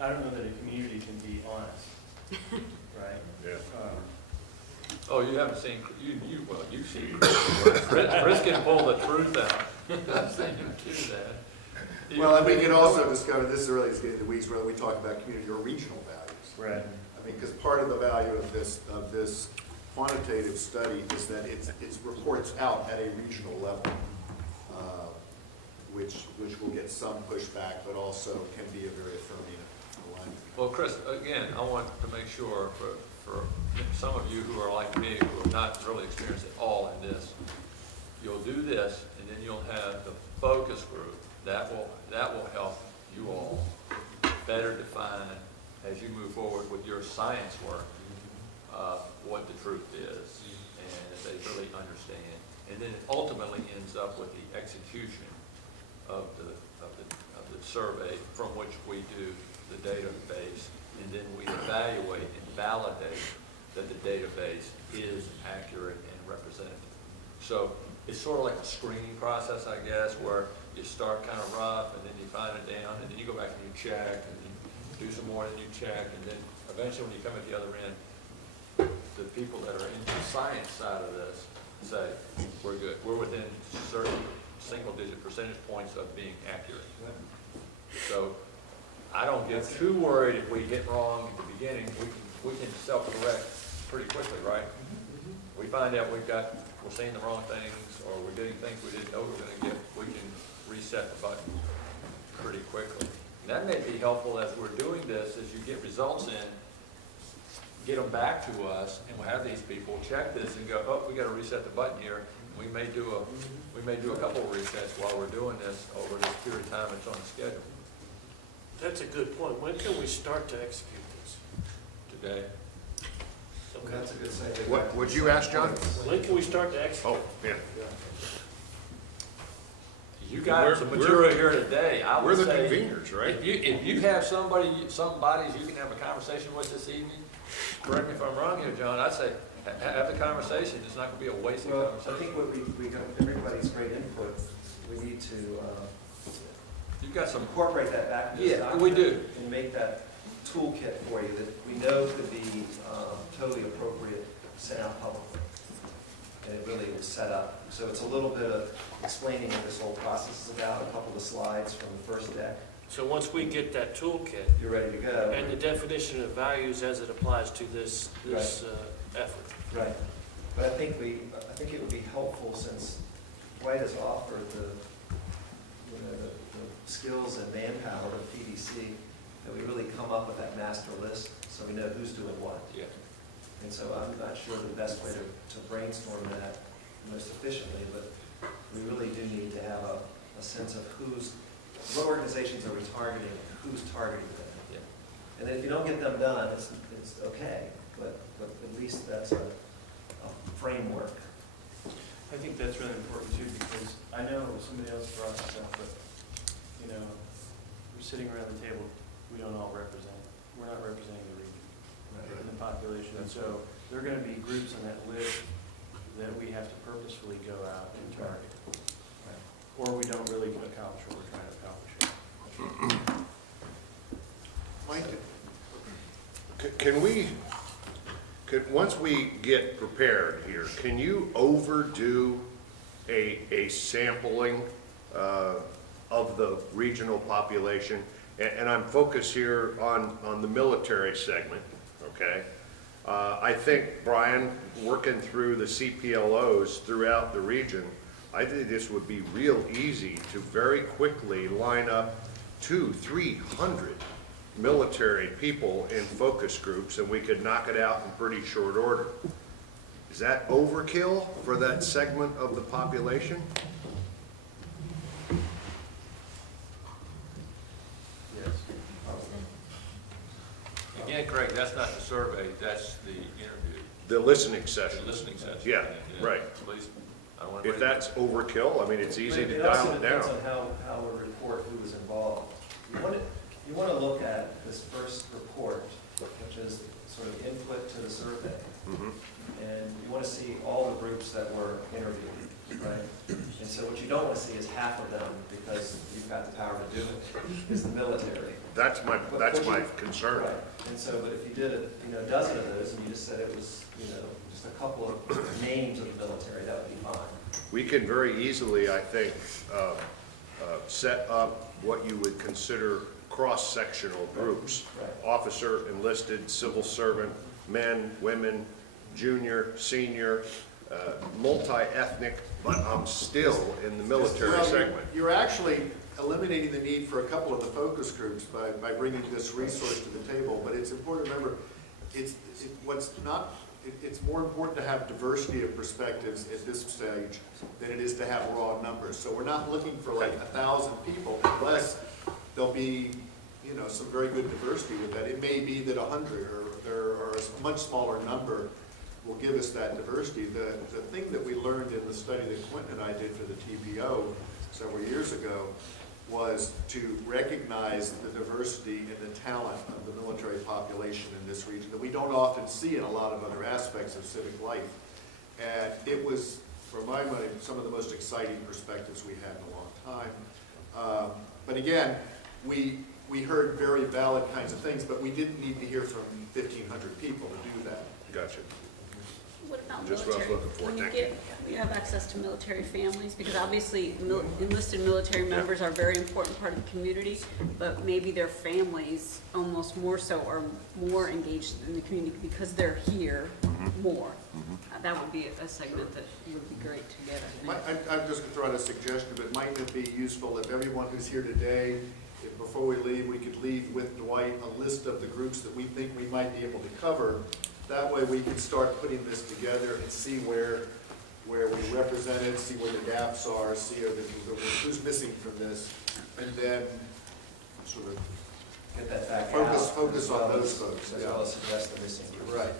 I don't know that a community can be honest, right? Yeah. Oh, you haven't seen, you've seen, Chris can pull the truth out. I've seen him do that. Well, and we can also discover, this is really getting into the weeds, whether we talk about community or regional values. Right. I mean, because part of the value of this quantitative study is that it reports out at a regional level, which will get some pushback, but also can be a very affirming alignment. Well, Chris, again, I want to make sure for some of you who are like me, who have not really experienced it all in this, you'll do this, and then you'll have the focus group. That will help you all better define, as you move forward with your science work, what the truth is, and if they really understand. And then it ultimately ends up with the execution of the survey from which we do the database, and then we evaluate and validate that the database is accurate and representative. So it's sort of like a screening process, I guess, where you start kind of rough, and then you fine it down, and then you go back and you check, and you do some more, and you check, and then eventually when you come at the other end, the people that are into the science side of this say, we're good. We're within certain single-digit percentage points of being accurate. So I don't get too worried if we get wrong at the beginning. We can self-correct pretty quickly, right? We find out we're saying the wrong things, or we're doing things we didn't know we were going to get. We can reset the button pretty quickly. And that may be helpful as we're doing this, as you get results in, get them back to us, and we'll have these people check this and go, oh, we got to reset the button here. We may do a couple of resets while we're doing this over this period of time it's on the schedule. That's a good point. When can we start to execute this? Today. Okay. That's a good segue. What would you ask, John? When can we start to execute? Oh, yeah. You got some material here today. I would We're the say, conveners, right? If you have some bodies you can have a conversation with this evening, correct me if I'm wrong here, John, I'd say have the conversation. It's not going to be a wasted Well, I conversation. think what we got, everybody's great input, we need to You've got some. incorporate that back into this Yeah, document. we do. And make that toolkit for you that we know could be totally appropriate, sent out publicly. And it really was set up. So it's a little bit of explaining what this whole process is about, a couple of slides from the first deck. So once we get that toolkit You're ready to go. and the definition of values as it applies to this effort. Right. But I think it would be helpful, since Dwight has offered the skills and manpower of PDC, that we really come up with that master list so we know who's doing what. Yeah. And so I'm not sure the best way to brainstorm that most efficiently, but we really do need to have a sense of what organizations are we targeting, and who's targeting them. Yeah. And then if you don't get them done, it's okay, but at least that's a framework. I think that's really important too, because I know somebody else brought this up, but, we're sitting around the table, we're not representing the region and the population. And so there are going to be groups on that list that we have to purposefully go out and target. Or we don't really accomplish what we're trying to accomplish. Mike, once we get prepared here, can you overdo a sampling of the regional population? And I'm focused here on the military segment, okay? I think, Brian, working through the CPLOs throughout the region, I think this would be real easy to very quickly line up 200-300 military people in focus groups, and we could knock it out in pretty short order. Is that overkill for that segment of the population? Yes. Again, Craig, that's not the survey, that's the interview. The listening session. The listening session. Yeah, right. Please, I don't want If that's overkill, I mean, it's easy to It dial also it depends down. on how we report who was involved. You want to look at this first report, which is sort of input to the survey. Mhm. And you want to see all the groups that were interviewed, right? And so what you don't want to see is half of them, because you've got the power to do it, is the military. That's my concern. Right. And so, but if you did a dozen of those, and you just said it was, just a couple of names of the military, that would be fine. We can very easily, I think, set up what you would consider cross-sectional groups. Right. Officer, enlisted, civil servant, men, women, junior, senior, multi-ethnic, but I'm still in the military Well, segment. You're actually eliminating the need for a couple of the focus groups by bringing this resource to the table, but it's important to remember, it's more important to have diversity of perspectives at this stage than it is to have raw numbers. So we're not looking for like 1,000 people unless there'll be, you know, some very good diversity with that. It may be that 100 or a much smaller number will give us that diversity. The thing that we learned in the study that Quentin and I did for the TPO several years ago was to recognize the diversity and the talent of the military population in this region that we don't often see in a lot of other aspects of civic life. And it was, for my money, some of the most exciting perspectives we had in a long time. But again, we heard very valid kinds of things, but we didn't need to hear from 1,500 people to do that. Gotcha. What about Just what I was military? looking for, When you thank get, you have access to military families, because obviously enlisted military members are a very important part of the community, but maybe their families almost more so are more engaged in the community because they're here more. That would be a segment that would be great to get, I think. I'm just going to throw out a suggestion, but might it be useful if everyone who's here today, if before we leave, we could leave with Dwight a list of the groups that we think we might be able to cover. That way we can start putting this together and see where we represent it, see where the gaps are, see who's missing from this, and then sort of Get that back focus out, on those folks. as well as suggest the missing groups. Right.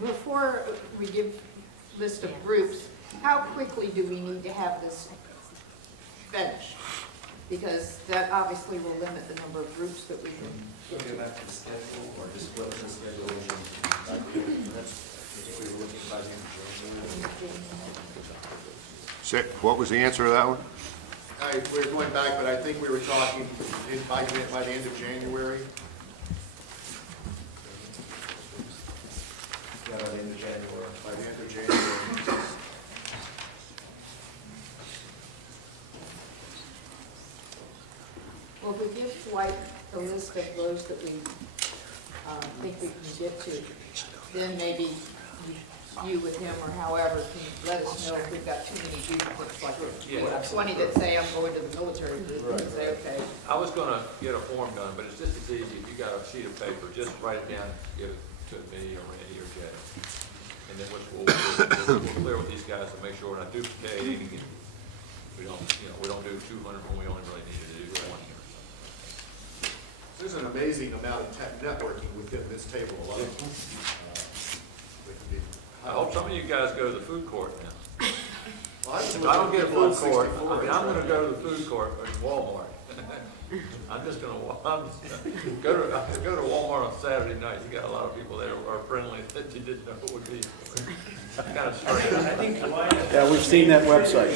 Before we give list of groups, how quickly do we need to have this finished? Because that obviously will limit the number of groups that we can. Go back to the schedule, or just what was the schedule? What was the answer to that one? We're going back, but I think we were talking by the end of January. Yeah, by the end of January. By the end of January. Well, if we give Dwight the list of those that we think we can get to, then maybe you with him or however can let us know if we've got too many duplicates, like Yeah. 20 that say I'm going to the military group, and say, okay. I was gonna get a form done, but it's just as easy, if you got a sheet of paper, just write it down, give it to me or Randy or Jay. And then we'll clear with these guys to make sure we're not duplicating. We don't do 200 when we only really need to do 1 here. There's an amazing amount of networking within this table alone. I hope some of you guys go to the food court now. Well, If I don't get a food court, I mean, I'm gonna go to the food court at Walmart. I'm just gonna go to Walmart on Saturday night. You got a lot of people there who are friendly that you didn't know would be. Kind of strange. I think Dwight. Yeah, we've seen that website.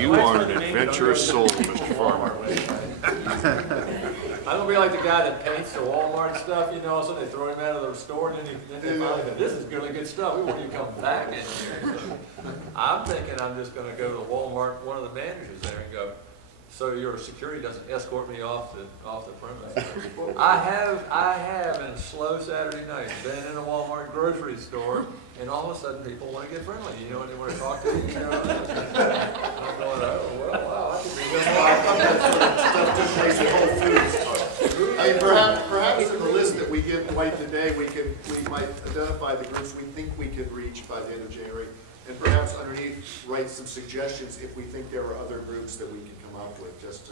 You are an adventurous soul, Mr. Farmer. I'm gonna be like the guy that paints the Walmart stuff, you know, so they throw him out of the store, and then they finally go, this is really good stuff, we won't even come back in here. I'm thinking I'm just gonna go to Walmart, one of the managers there, and go, so your security doesn't escort me off the premise. I have in a slow Saturday night been in a Walmart grocery store, and all of a sudden people want to get friendly, you know, and they want to talk to you, you know. I'm going, oh, well, wow, I could be doing all that stuff just makes it Whole Foods. I mean, perhaps in the list that we give Dwight today, we might identify the groups we think we could reach by the end of January, and perhaps underneath write some suggestions if we think there are other groups that we can come up with, just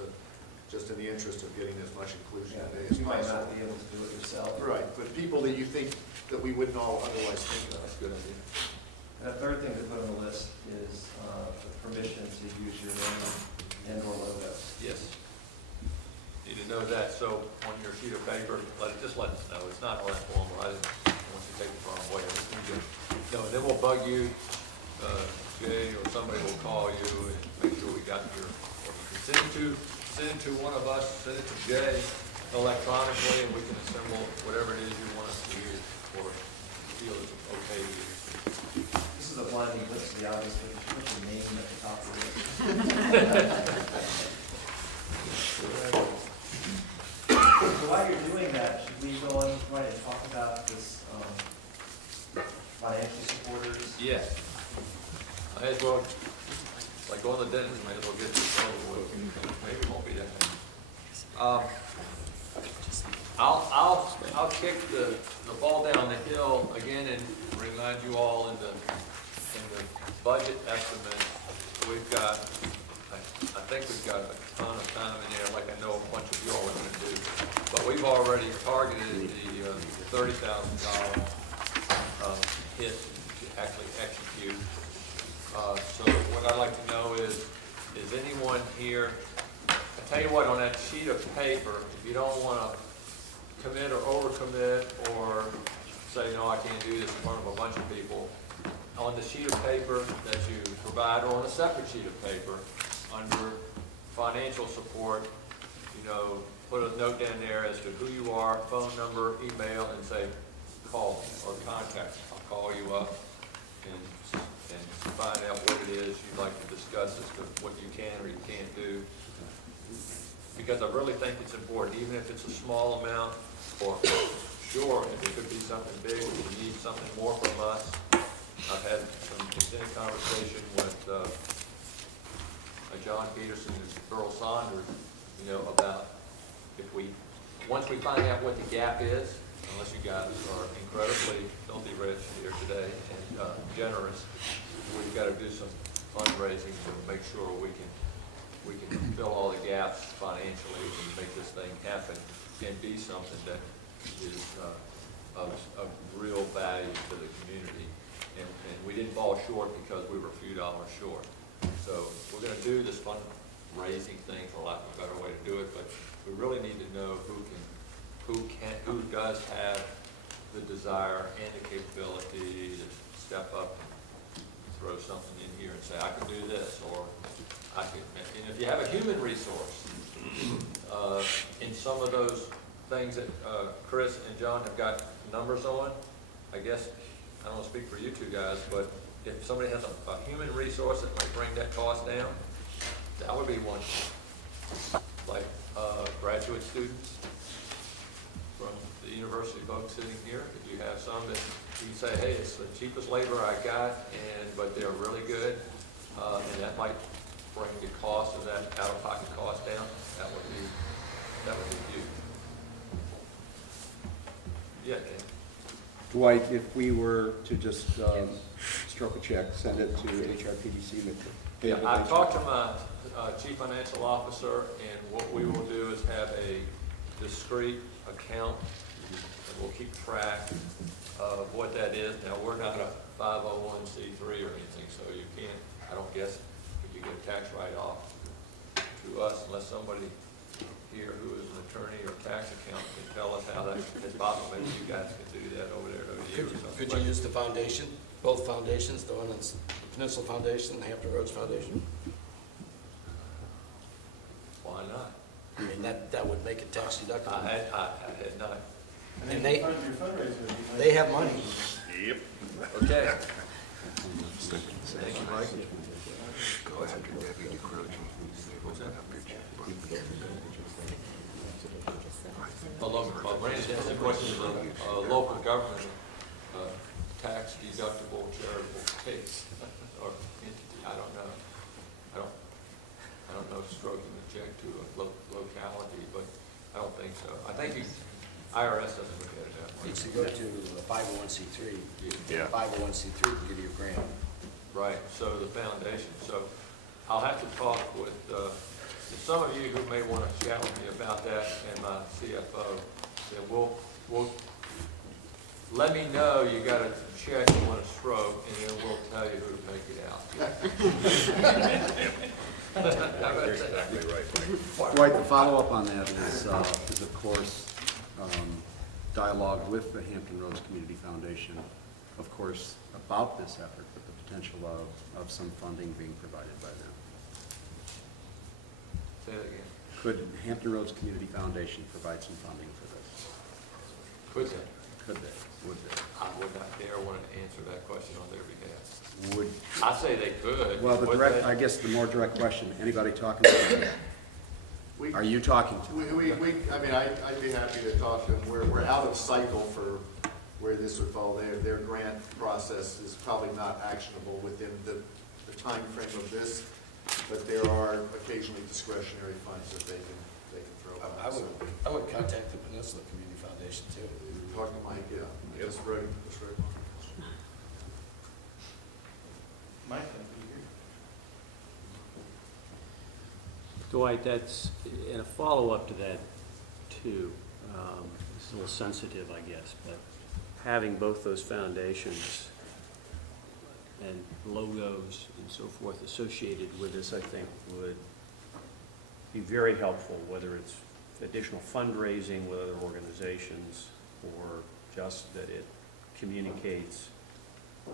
in the interest of getting as much inclusion today as You might possible. not be able to do it yourself. Right, but people that you think that we wouldn't all otherwise think of. That's a good idea. And the third thing to put on the list is the permission to use your name and or logo. Yes. Need to know that, so on your sheet of paper, just let us know. It's not all that formal. I didn't want you to take the wrong way. No, and then we'll bug you, Jay, or somebody will call you and make sure we got your, or you can send it to one of us, send it to Jay electronically, and we can assemble whatever it is you want us to use or feel is okay to use. This is a blinding glitch to the obvious, but you put your name at the top of the list. while you're doing that, should we go on right and talk about this financial supporters? Yes. Might as well, like going to the dentist, might as well get this over with. Maybe it won't be that bad. I'll kick the ball down the hill again and remind you all in the budget estimate, we've got, I think we've got a ton of time in there, like I know a bunch of you all are gonna do. But we've already targeted the $30,000 hit to actually execute. So what I'd like to know is anyone here, I tell you what, on that sheet of paper, if you don't wanna commit or overcommit or say, no, I can't do this in front of a bunch of people, on the sheet of paper that you provide, or on a separate sheet of paper, under financial support, you know, put a note down there as to who you are, phone number, email, and say, call me or contact me. I'll call you up and find out what it is you'd like to discuss as to what you can or you can't do. Because I really think it's important, even if it's a small amount, or sure, if it could be something big, if you need something more from us. I've had some extended conversation with John Peterson and Earl Saunders, you know, about if once we find out what the gap is, unless you guys are incredibly filthy rich here today and generous, we've got to do some fundraising to make sure we can fill all the gaps financially and make this thing happen and be something that is of real value to the community. And we didn't fall short because we were a few dollars short. So we're going to do this fundraising thing, for lack of a better way to do it, but we really need to know who does have the desire and the capability to step up and throw something in here and say, I can do this, or I can. And if you have a human resource in some of those things that Chris and John have got numbers on, I guess, I don't want to speak for you two guys, but if somebody has a human resource that might bring that cost down, that would be one. Like graduate students from the university folks sitting here, if you have some that you say, hey, it's the cheapest labor I got, but they're really good, and that might bring the cost of that out-of-pocket cost down, that would be huge. Yeah, Dan. Dwight, if we were to just stroke a check, send it to HRPDC. Yeah, I talked to my chief financial officer, and what we will do is have a discrete account, and we'll keep track of what that is. Now, we're not a 501c3 or anything, so you can't, I don't guess, if you get a tax write-off to us unless somebody here who is an attorney or tax accountant can tell us how that is possible. Maybe you guys can do that over there at ODU or something. Could you use the foundation, both foundations, the one that's the Peninsula Foundation and the Hampton Roads Foundation? Why not? I mean, that would make it tax deductible. I had not. And they have money. Yep. Okay. Thank you, Mike. Go ahead, Deputy Croce. Randy has a question of local government tax deductible charitable case or entity. I don't know. I don't know stroking the check to a locality, but I don't think so. I think IRS doesn't look at it that way. Needs to go to a 501c3. Yeah. 501c3 can give you a grant. Right, so the foundation. So I'll have to talk with some of you who may want to chat with me about that and my CFO. Then we'll let me know you got a check you want to stroke, and then we'll tell you who to make it out. You're exactly right, Mike. Dwight, the follow-up on that is of course, dialogue with the Hampton Roads Community Foundation, of course, about this effort, but the potential of some funding being provided by them. Say that again. Could Hampton Roads Community Foundation provide some funding for this? Could they? Could they? Would they? I would not dare want to answer that question on their behalf. Would, I say they could. well, Would I they? guess the more direct question, anybody talking about Are you talking to? I mean, I'd be happy to talk to them. We're out of cycle for where this would fall. Their grant process is probably not actionable within the time frame of this, but there are occasionally discretionary funds that they can throw out. I would contact the Peninsula Community Foundation too. Talk to Mike, yeah. That's right. Mike, can you hear? Dwight, that's, and a follow-up to that too, it's a little sensitive, I guess, but having both those foundations and logos and so forth associated with this, I think, would be very helpful, whether it's additional fundraising with other organizations or just that it communicates,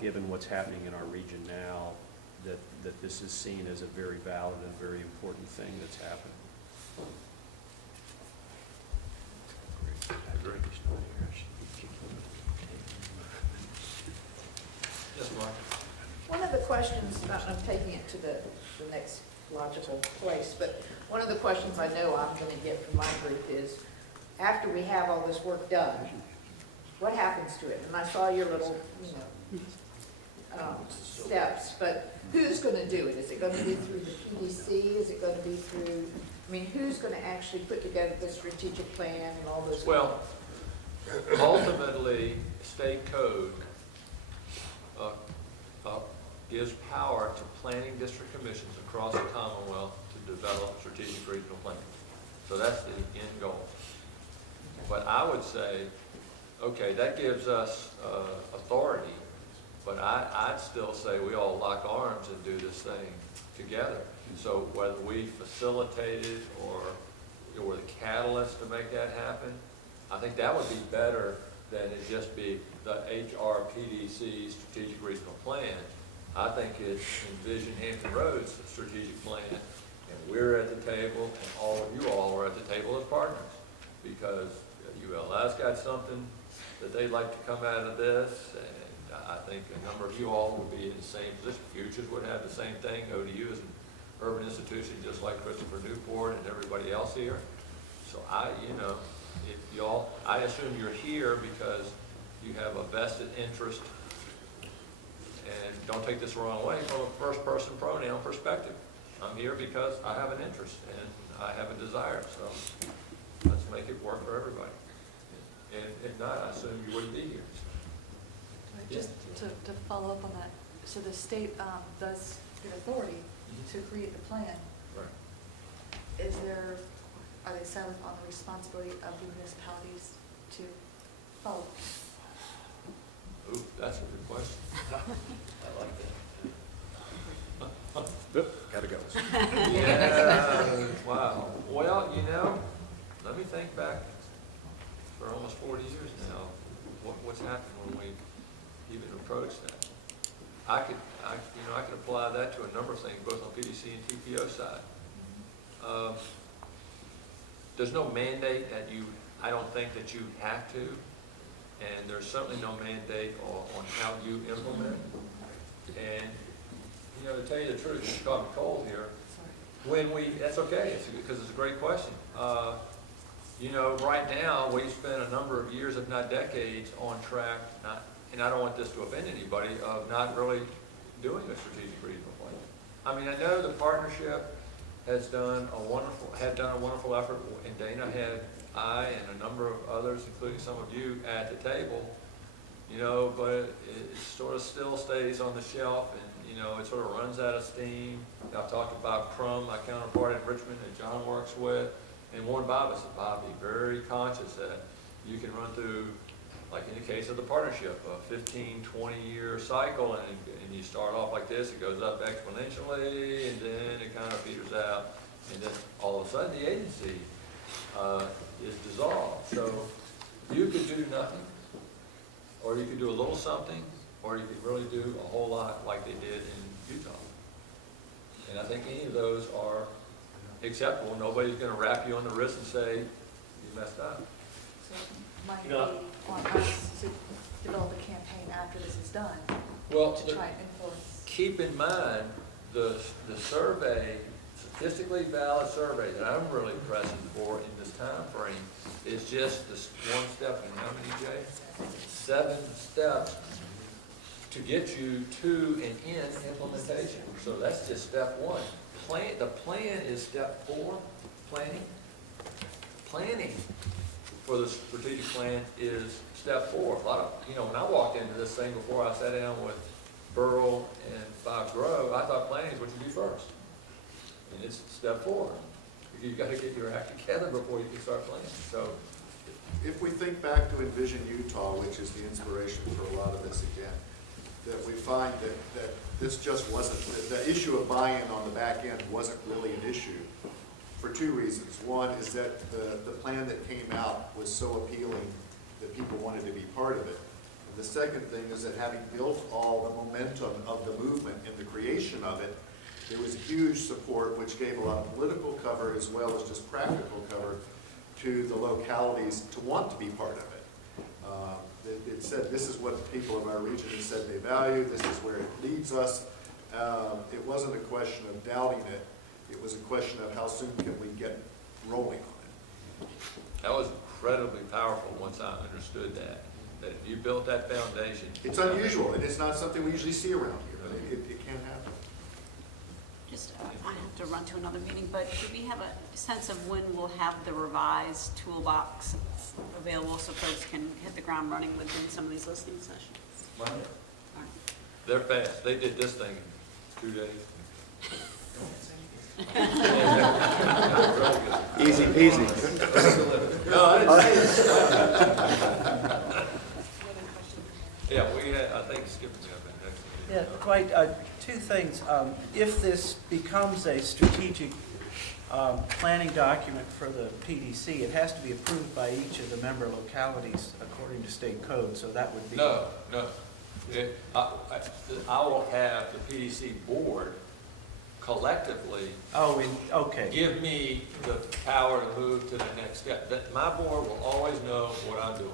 given what's happening in our region now, that this is seen as a very valid and very important thing that's happening. Yes, Mark? One of the questions, I'm taking it to the next logical place, but one of the questions I know I'm going to get from my group is, after we have all this work done, what happens to it? And I saw your little, steps, but who's going to do it? Is it going to be through the PDC? Is it going to be through, I mean, who's going to actually put together the strategic plan and all those? Well, ultimately, state code gives power to planning district commissions across the Commonwealth to develop strategic regional plans. So that's the end goal. But I would say, okay, that gives us authority, but I'd still say we all lock arms and do this thing together. So whether we facilitate it or we're the catalyst to make that happen, I think that would be better than it just be the HRPDC strategic regional plan. I think it's Envision Hampton Roads strategic plan, and we're at the table, and all of you all are at the table as partners, because ULS got something that they'd like to come out of this, and I think a number of you all would be in the same position. Futures would have the same thing. ODU is an urban institution just like Christopher Newport and everybody else here. So if y'all, I assume you're here because you have a vested interest, and don't take this the wrong way, from a first-person pronoun perspective. I'm here because I have an interest and I have a desire, so let's make it work for everybody. And if not, I assume you wouldn't be here. Just to follow up on that, so the state does get authority to create the plan. Right. Are they silent on the responsibility of the municipalities to follow? Ooh, that's a good question. I like that. Gotta go. Yeah, wow. Well, let me think back for almost 40 years now, what's happened when we even approached that. I could apply that to a number of things, both on PDC and TPO side. There's no mandate that I don't think that you have to, and there's certainly no mandate on how you implement. And, to tell you the truth, you caught me cold here. That's okay, because it's a great question. Right now, we've spent a number of years, if not decades, on track, and I don't want this to offend anybody, of not really doing a strategic regional plan. I mean, I know the partnership had done a wonderful effort, and Dana had I and a number of others, including some of you, at the table, but it sort of still stays on the shelf, and it sort of runs out of steam. I've talked about Crum, my counterpart in Richmond, that John works with, and Warren Bobbitt said, Bobby, very conscious that you can run through, like in the case of the partnership, a 15, 20-year cycle, and you start off like this, it goes up exponentially, and then it kind of peters out, and then all of a sudden the agency is dissolved. So you could do nothing, or you could do a little something, or you could really do a whole lot like they did in Utah. And I think any of those are acceptable. Nobody's going to rap you on the wrist and say, you messed up. So it might be on us to develop a campaign after this is done, Well, to try and influence. keep in mind, the survey statistically valid survey that I'm really pressing for in this time frame is just this one step in how many, Jay? 7 steps to get you to and in implementation. So that's just step 1. The plan is step 4, planning. Planning for the strategic plan is step 4. A lot of, when I walked into this thing before I sat down with Burl and Fox Grove, I thought planning is what you do first. And it's step 4. You've got to get your act together before you can start planning. So if we think back to Envision Utah, which is the inspiration for a lot of this again, that we find that this just wasn't, the issue of buy-in on the back end wasn't really an issue for 2 reasons. One is that the plan that came out was so appealing that people wanted to be part of it. And the second thing is that having built all the momentum of the movement in the creation of it, there was huge support which gave a lot of political cover as well as just practical cover to the localities to want to be part of it. It said this is what the people of our region have said they value, this is where it leads us. It wasn't a question of doubting it, it was a question of how soon can we get rolling on it. that was incredibly powerful once I understood that if you built that foundation. It's unusual, and it's not something we usually see around here, but it can happen. Just, I have to run to another meeting, but do we have a sense of when we'll have the revised toolbox available so folks can hit the ground running within some of these listening sessions? Monday. They're fast. They did this thing in 2 days. Easy peasy. No, I didn't say it. Yeah, I think Skip's got that next. Yeah, Dwight, 2 things. If this becomes a strategic planning document for the PDC, it has to be approved by each of the member localities according to state code, so that would be... No. I will have the PDC board collectively okay. give me the power to move to the next step. My board will always know what I'm doing.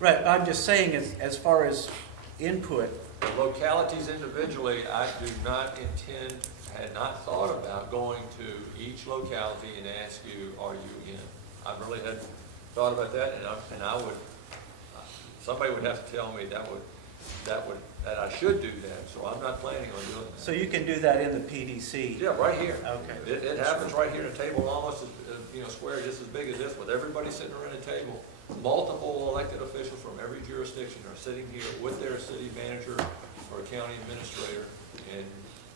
Right, I'm just saying as far as input. The localities individually, I do not intend, had not thought about going to each locality and ask you, are you in? I really hadn't thought about that, and I would, somebody would have to tell me that I should do that, so I'm not planning on doing that. So you can do that in the PDC? Yeah, right here. Okay. It happens right here, a table almost, square just as big as this, with everybody sitting around a table. Multiple elected officials from every jurisdiction are sitting here with their city manager or county administrator, and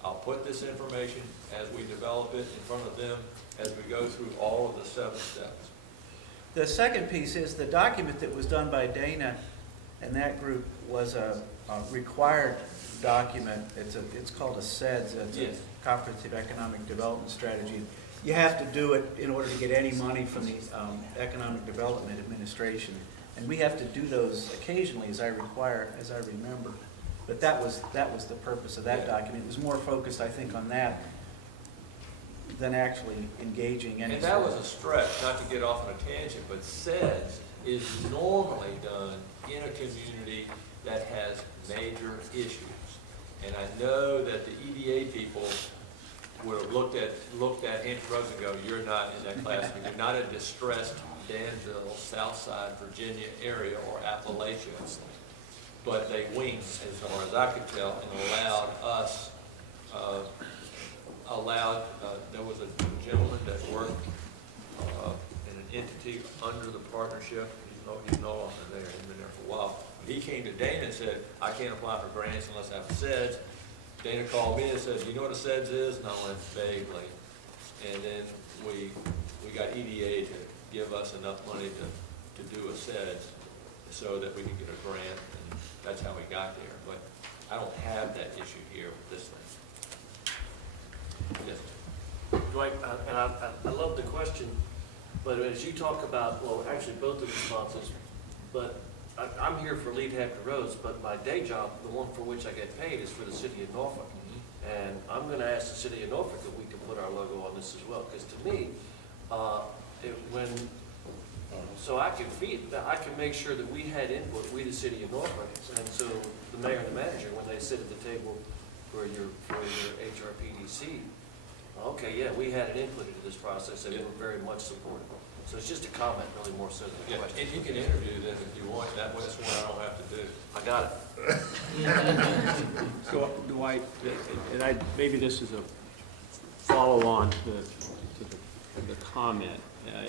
I'll put this information as we develop it in front of them as we go through all of the 7 steps. The second piece is the document that was done by Dana and that group was a required document. It's called a CEDS, it's a Comprehensive Economic Development Strategy. You have to do it in order to get any money from the Economic Development Administration. And we have to do those occasionally as I remember. But that was the purpose of that document. It was more focused, I think, on that than actually engaging any. And that was a stretch, not to get off on a tangent, but CEDS is normally done in a community that has major issues. And I know that the EDA people would have looked at Hampton Roads and go, you're not in that class, you're not a distressed Danville, Southside Virginia area or Appalachia. But they winked, as far as I could tell, and allowed us, there was a gentleman that worked in an entity under the partnership. He's no longer there, he's been there for a while. He came to Dana and said, I can't apply for grants unless I have CEDS. Dana called me and said, you know what a CEDS is? And I went, vaguely. And then we got EDA to give us enough money to do a CEDS so that we could get a grant, and that's how we got there. But I don't have that issue here with this thing. Yes. Dwight, and I love the question, but as you talk about, well, actually both the responses, but I'm here for Lead Hampton Roads, but my day job, the one for which I get paid, is for the city of Norfolk. And I'm going to ask the city of Norfolk if we can put our logo on this as well, because to me, so I can make sure that we had input, we the city of Norfolk, and so the mayor and the manager, when they sit at the table for your HRPDC, Okay, yeah, we had an input into this process that we were very much supportive. So it's just a comment, really more so than a Yeah, question. and you can interview them if you want, that way, that's what I don't have to do. I got it. So do I, and I, maybe this is a follow-on to the comment,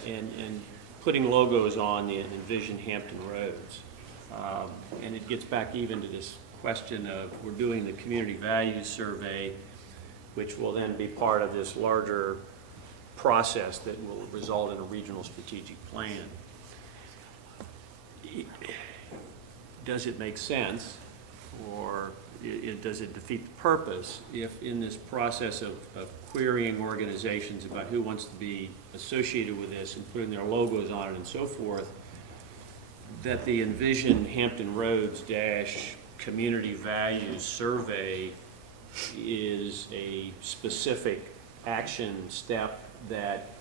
and putting logos on the Envision Hampton roads. And it gets back even to this question of, we're doing the community values survey, which will then be part of this larger process that will result in a regional strategic plan. Does it make sense, or does it defeat the purpose if in this process of querying organizations about who wants to be associated with this and putting their logos on it and so forth, that the Envision Hampton Roads Community Values Survey is a specific action step that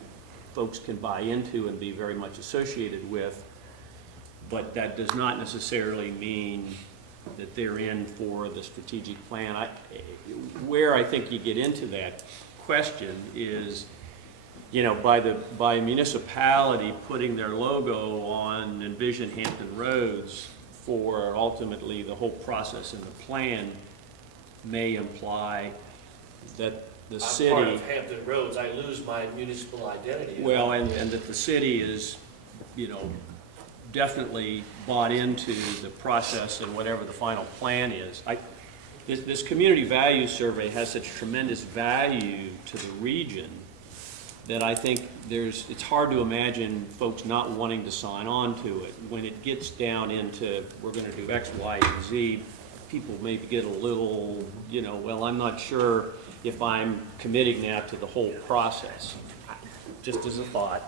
folks can buy into and be very much associated with, but that does not necessarily mean that they're in for the strategic plan. Where I think you get into that question is, you know, by a municipality putting their logo on Envision Hampton Roads for ultimately the whole process and the plan may imply that the city... I'm part of Hampton Roads, I lose my municipal identity. Well, and that the city is, you know, definitely bought into the process and whatever the final plan is. This community values survey has such tremendous value to the region that I think it's hard to imagine folks not wanting to sign on to it. When it gets down into, we're going to do X, Y, and Z, people maybe get a little, you know, well, I'm not sure if I'm committing now to the whole process. Just as a thought.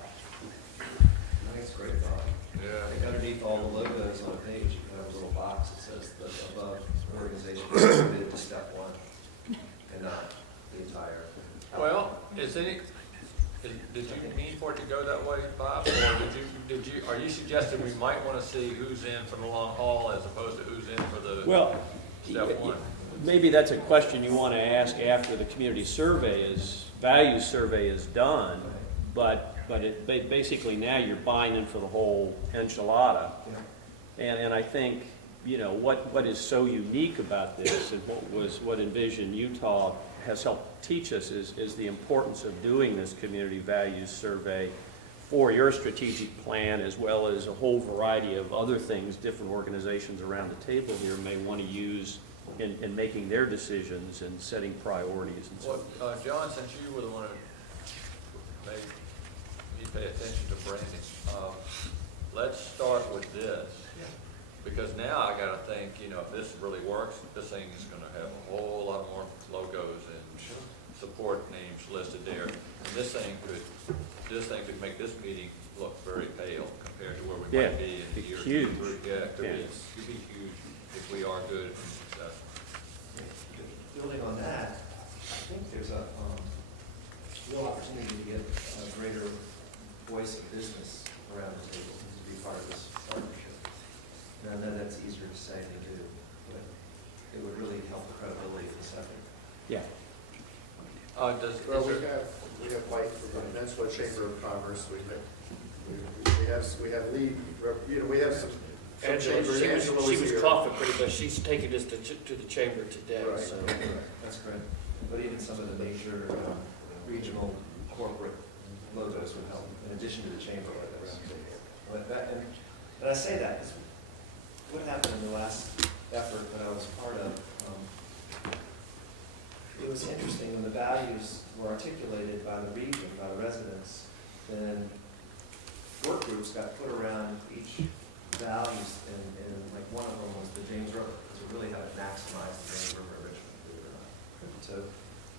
I think it's a great thought. Yeah. I think underneath all the logos on a page, you can have a little box that says the above organization is committed to step one, and not the entire. Well, did you mean for it to go that way, Bob, or are you suggesting we might want to see who's in for the long haul as opposed to who's in for the step one? Maybe that's a question you want to ask after the community values survey is done, but basically now you're buying in for the whole enchilada. And I think, you know, what is so unique about this and what Envision Utah has helped teach us is the importance of doing this community values survey for your strategic plan, as well as a whole variety of other things different organizations around the table here may want to use in making their decisions and setting priorities and so on. John, since you were the one who made me pay attention to branding, let's start with this. Because now I got to think, you know, if this really works, this thing is going to have a whole lot more logos and support names listed there. And this thing could make this meeting look very pale compared to where we might be in a year. Huge. Yeah, it could be huge if we are good and successful. Building on that, I think there's a real opportunity to get a greater voice of business around the table to be part of this partnership. And I know that's easier to say than do, but it would really help the credibility of this effort. Yeah. We have White from the Peninsula Chamber of Commerce. We have lead, you know, we have some chambers. Angela she was here. coughing pretty much, she's taking this to the chamber today, Right. so. That's correct. But even some of the major regional corporate logos would help, in addition to the chamber logos. And I say that because what happened in the last effort that I was part of, it was interesting when the values were articulated by the region, by the residents, then work groups got put around each values, and like one of them was the James River, because we really haven't maximized the James River in Richmond, believe it or not.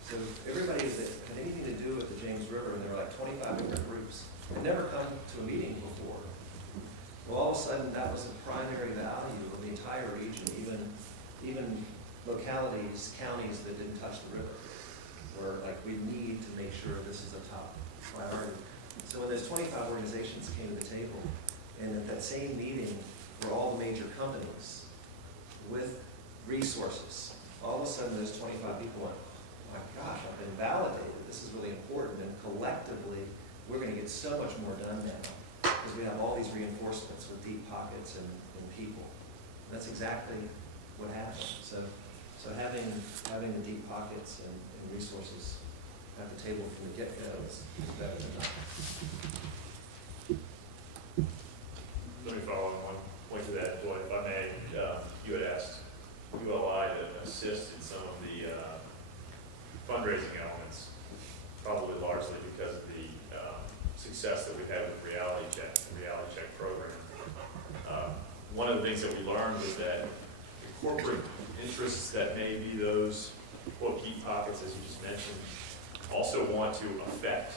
So everybody that had anything to do with the James River, and there were like 25 different groups, had never come to a meeting before. Well, all of a sudden, that was the primary value of the entire region, even localities, counties that didn't touch the river, were like, we need to make sure this is a top priority. So when those 25 organizations came to the table, and at that same meeting were all the major companies with resources, all of a sudden those 25 people went, oh my gosh, I've been validated. this is really important, and collectively, we're gonna get so much more done now, because we have all these reinforcements with deep pockets and people. That's exactly what happened. So having the deep pockets and resources at the table from the get-go is better than nothing. Let me follow on one point to that, Dwight, if I may. You had asked ULI to assist in some of the fundraising elements, probably largely because of the success that we've had with Reality Check, the Reality Check program. One of the things that we learned was that the corporate interests that may be those, quote, deep pockets, as you just mentioned, also want to affect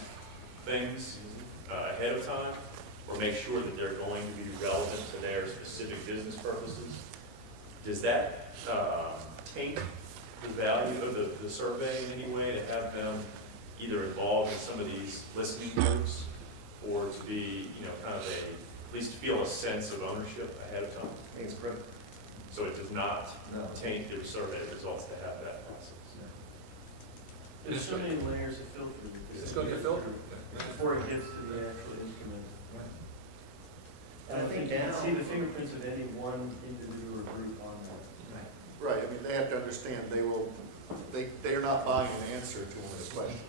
things ahead of time, or make sure that they're going to be relevant to their specific business purposes. Does that taint the value of the survey in any way, to have them either involved in some of these listening groups, or to be, kind of at least feel a sense of ownership ahead of time? I think it's critical. So it does not No. taint their survey results to have that process. There's so many layers of filtering. Is this going to get filtered? Before it gets to the actual instrument. And I think you can now- see the fingerprints of any one individual or group on that. Right, I mean, they have to understand, they are not buying an answer to this question.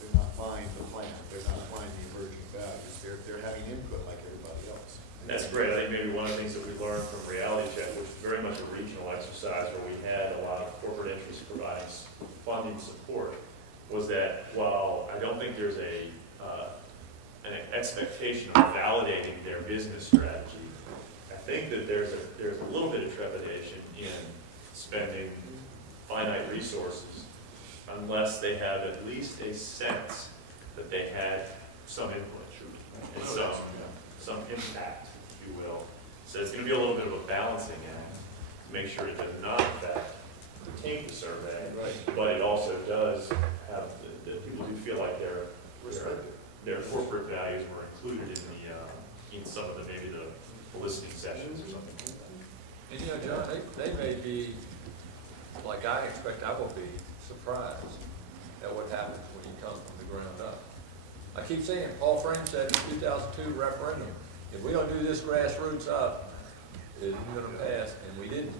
They're not buying the plan, they're not buying the emerging values, they're having input like everybody else. That's great. I think maybe one of the things that we learned from Reality Check, which was very much a regional exercise where we had a lot of corporate interests providing funding support, was that while I don't think there's an expectation of validating their business strategy, I think that there's a little bit of trepidation in spending finite resources unless they have at least a sense that they had some input and some impact, if you will. So it's going to be a little bit of a balancing act to make sure it does not affect taint the survey, but it also does have that people do feel like their corporate values were included in some of maybe the listening sessions or something. And John, they may be, like I expect I will be, surprised at what happens when you come from the ground up. I keep saying, Paul Frame said in 2002 referendum, if we don't do this grassroots up, it isn't going to pass, and we didn't.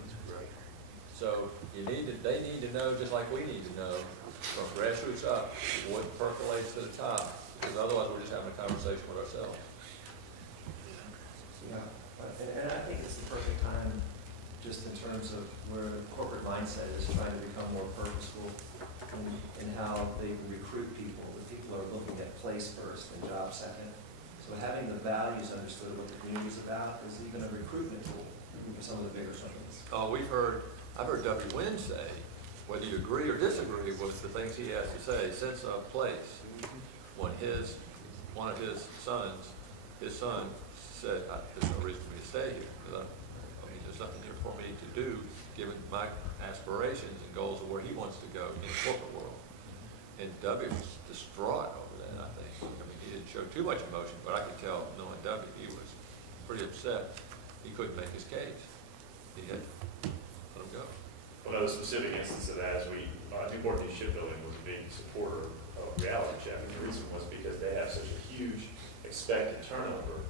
So they need to know, just like we need to know, from grassroots up, what percolates to the top, because otherwise we're just having a conversation with ourselves. Yeah, and I think it's the perfect time, just in terms of where the corporate mindset is trying to become more purposeful in how they recruit people. The people are looking at place first and job second. So having the values understood of what the community is about is even a recruitment tool for some of the bigger companies. I've heard W. Wynn say, whether you agree or disagree with the things he has to say, sense of place. When one of his son said, there's no reason for me to stay here, because there's nothing here for me to do, given my aspirations and goals of where he wants to go in the corporate world. And W was distraught over that, I think. He didn't show too much emotion, but I could tell, knowing W, he was pretty upset. He couldn't make his case. He had to let him go. Another specific instance of that is Newport News Shipbuilding was a big supporter of Reality Check, and the reason was because they have such a huge expected turnover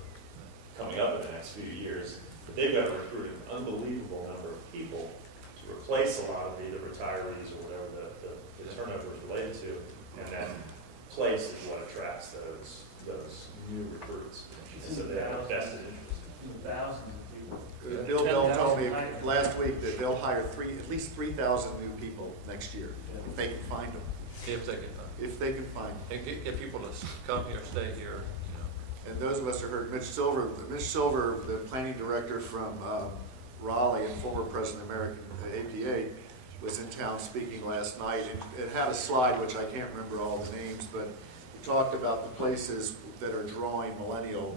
coming up in the next few years, that they've got to recruit an unbelievable number of people to replace a lot of the retirees or whatever the turnover is related to, and that place is what attracts those new recruits. And so they have a vested interest. Thousands of people. Bill Bell told me last week that they'll hire at least 3,000 new people next year, if they can find them. If they can find them. If they can find them. And get people to come here, stay here, And those of us who heard Mitch Silver, the planning director from Raleigh and former president of American APA, was in town speaking last night. And it had a slide, which I can't remember all the names, but he talked about the places that are drawing millennial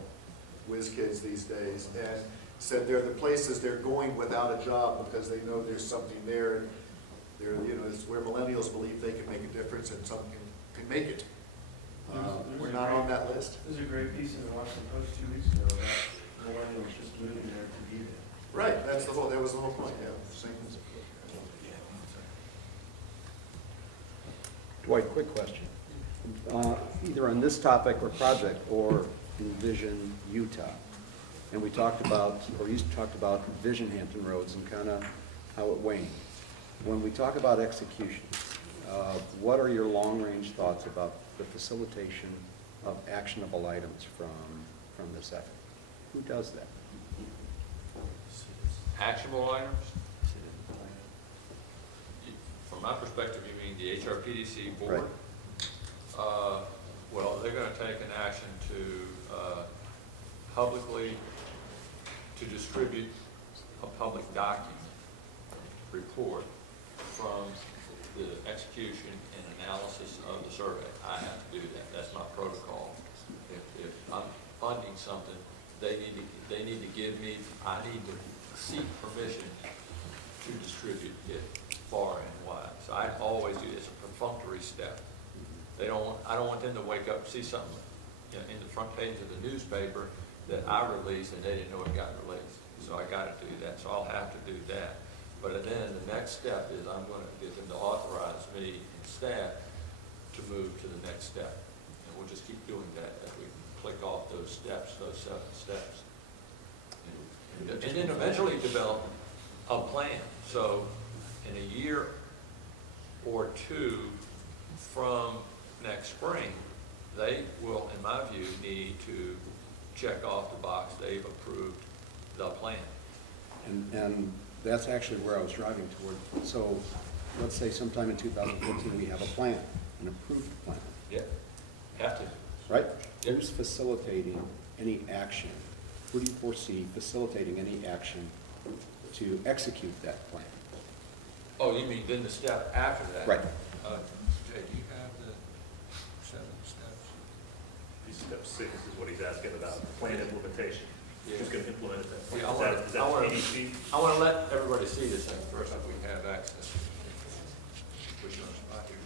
whiz kids these days, and said they're the places they're going without a job because they know there's something there. And they're, it's where millennials believe they can make a difference and some can make it. We're not on that list. There's a great piece in the Washington Post 2 weeks ago about millennials just moving there to be there. Right, that was the whole point, yeah. Same. Do Dwight, quick question. Either on this topic or project or Envision Utah. And we talked about, or you talked about Envision Hampton roads and kind of how it waned. When we talk about execution, what are your long-range thoughts about the facilitation of actionable items from this effort? Who does that? Actionable items? From my perspective, you mean the HRPDC board? Right. Well, they're gonna take an action to publicly, to distribute a public document report from the execution and analysis of the survey. I have to do that. That's my protocol. If I'm funding something, they need to give me, I need to seek permission to distribute it far and wide. So I always do this, a perfunctory step. I don't want them to wake up and see something, you know, in the front page of the newspaper that I released and they didn't know it got released. So I got to do that. So I'll have to do that. But then the next step is I'm going to get them to authorize me and staff to move to the next step. And we'll just keep doing that as we click off those steps, those 7 steps. And then eventually develop a plan. So in a year or 2 from next spring, they will, in my view, need to check off the box they've approved the plan. And that's actually where I was driving toward. So let's say sometime in 2015, we have a plan, an approved plan, Yeah, have to. right? Who's facilitating any action? Who do you foresee facilitating any action to execute that plan? Oh, you mean then the step after that? Right. Jay, do you have the 7 steps? Step 6 is what he's asking about, plan implementation. Yeah. Who's going to implement it? Yeah, I Is that PDC? want to let everybody see this thing first if we have access. Push on the spot here.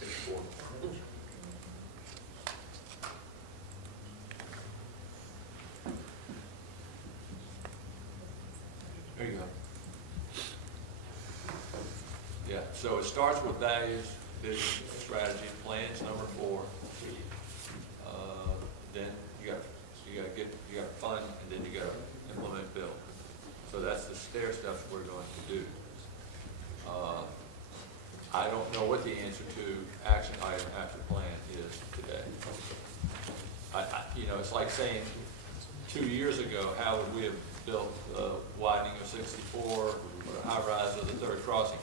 Page 4. There you go. Yeah, so it starts with values, vision, strategy, plans, number 4. Then you got to fund, and then you got to implement, build. So that's the stair steps we're going to do. I don't know what the answer to action item after plan is today. You know, it's like saying 2 years ago, how would we have built the widening of 64 or the high rise of the 3rd crossing?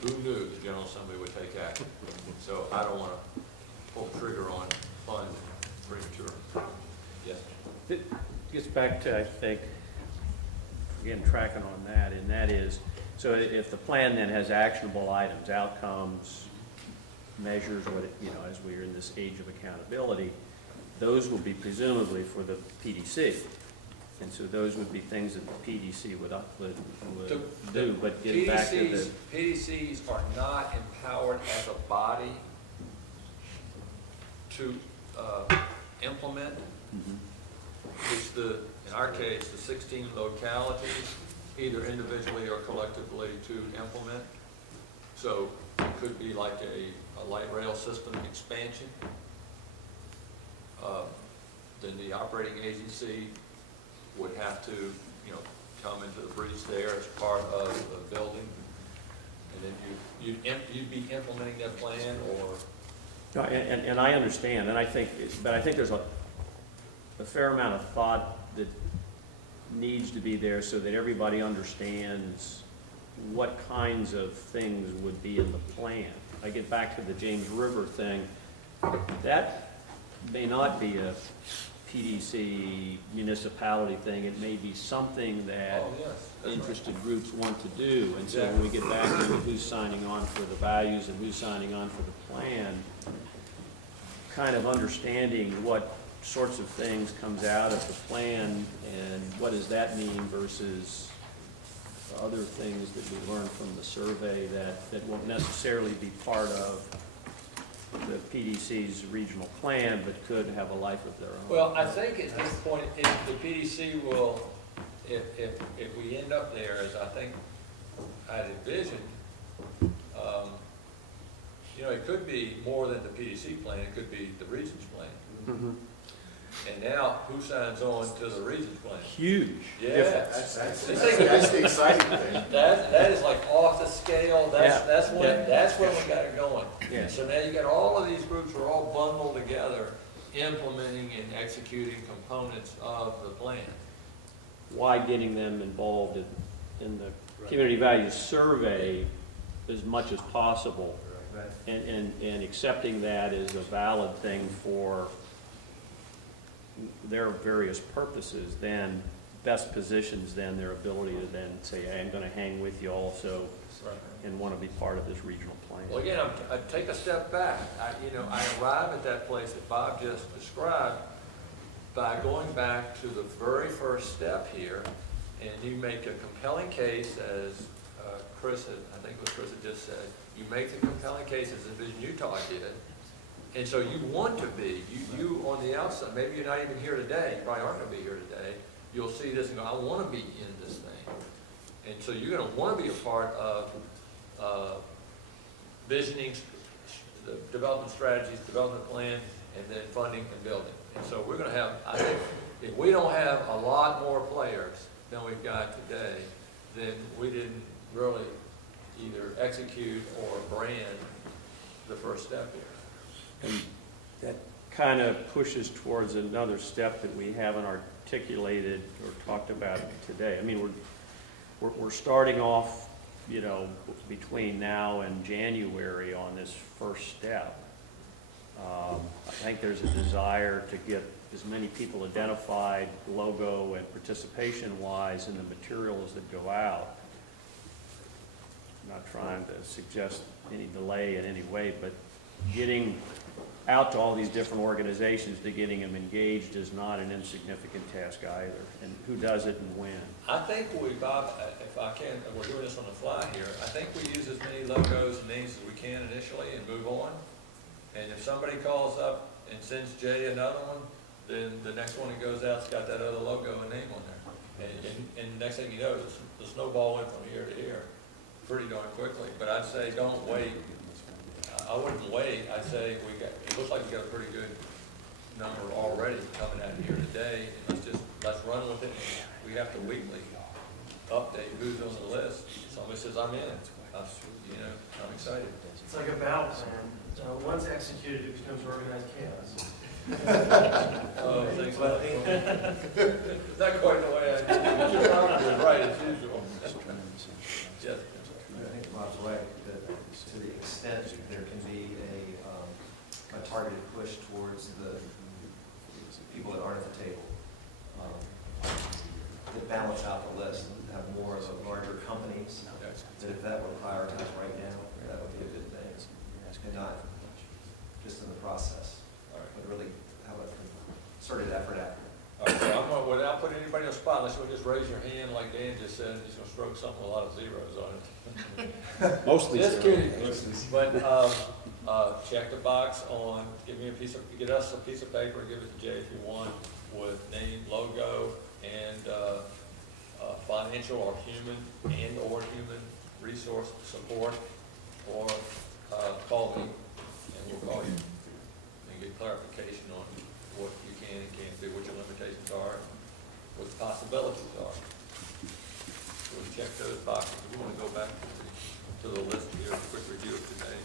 Who knew the General Assembly would take action? So I don't want to pull the trigger on fund premature. Yes. It gets back to, I think, again, tracking on that, and that is, so if the plan then has actionable items, outcomes, measures, what it, you know, as we're in this age of accountability, those will be presumably for the PDC. And so those would be things that the PDC would do, but getting back to the... PDCs are not empowered as a body to implement. It's in our case, the 16 localities, either individually or collectively to implement. So it could be like a light rail system expansion. Then the operating agency would have to, you know, come into the breach there as part of the building. And then you'd be implementing that plan or... No, and I understand, and I think, but I think there's a fair amount of thought that needs to be there so that everybody understands what kinds of things would be in the plan. I get back to the James River thing. That may not be a PDC municipality thing. It may be something that interested groups want to do. And so when we get back to who's signing on for the values and who's signing on for the plan, kind of understanding what sorts of things comes out of the plan and what does that mean versus other things that we learned from the survey that won't necessarily be part of the PDC's regional plan, but could have a life of their own. Well, I think at this point, if the PDC will, if we end up there, as I think I'd envisioned, You know, it could be more than the PDC plan, it could be the region's plan. Mhm. And now, who signs on to the region's plan? Huge Yeah, difference. That's the exciting thing. that is like off the scale, Yeah. that's when Yeah. we got it going. Yeah. So now you got all of these groups are all bundled together, implementing and executing components of the plan. Why getting them involved in the community values survey as much as possible, and accepting that as a valid thing for their various purposes, then best positions then their ability to then say, hey, I'm gonna hang with you also and want to be part of this regional plan. Well, again, I take a step back. I arrive at that place that Bob just described by going back to the very first step here, and you make a compelling case, as I think it was Chris had just said, you make the compelling case as Envision Utah did, and so you want to be, you on the outside, maybe you're not even here today, you probably aren't going to be here today, you'll see this and go, I want to be in this thing. And so you're going to want to be a part of visioning, the development strategies, development plan, and then funding and building. And so we're going to have, I think, if we don't have a lot more players than we've got today, then we didn't really either execute or brand the first step here. And that kind of pushes towards another step that we haven't articulated or talked about today. I mean, we're starting off, you know, between now and January on this first step. I think there's a desire to get as many people identified, logo and participation-wise, in the materials that go out. I'm not trying to suggest any delay in any way, but getting out to all these different organizations, to getting them engaged is not an insignificant task either. And who does it and when? I think Bob, if I can, we're doing this on the fly here, I think we use as many logos and names as we can initially and move on. And if somebody calls up and sends Jay another one, then the next one that goes out's got that other logo and name on there. And next thing you know, the snowball went from here to here pretty darn quickly. But I'd say don't wait. I wouldn't wait. I'd say it looks like we got a pretty good number already coming out here today. And let's run with it. We have to weekly update who's on the list. Somebody says, I'm in. I'm excited. It's like a battle plan. Once executed, it becomes organized chaos. Oh, thanks a lot. Not quite the way I did it. You're probably right, as usual. Yes. I think Bob's right, that to the extent there can be a targeted push towards the people that aren't at the table, to balance out the list and have more of the larger companies, that if that were prioritized right now, that would be a good thing, and not just in the process, but really have a concerted effort after. All right, so I'm gonna, without putting anybody on the spot, unless you want to just raise your hand like Dan just said, and just gonna stroke something with a lot of zeros on it. Mostly Just zeros. kidding. But, check the box on, get us a piece of paper, give it to Jay if you want, with name, logo, and, financial or human resource support, or, call me, and we'll call you, and get clarification on what you can and can't do, what your limitations are, what the possibilities are. So we check those boxes. We want to go back to the list here, a quick review of today.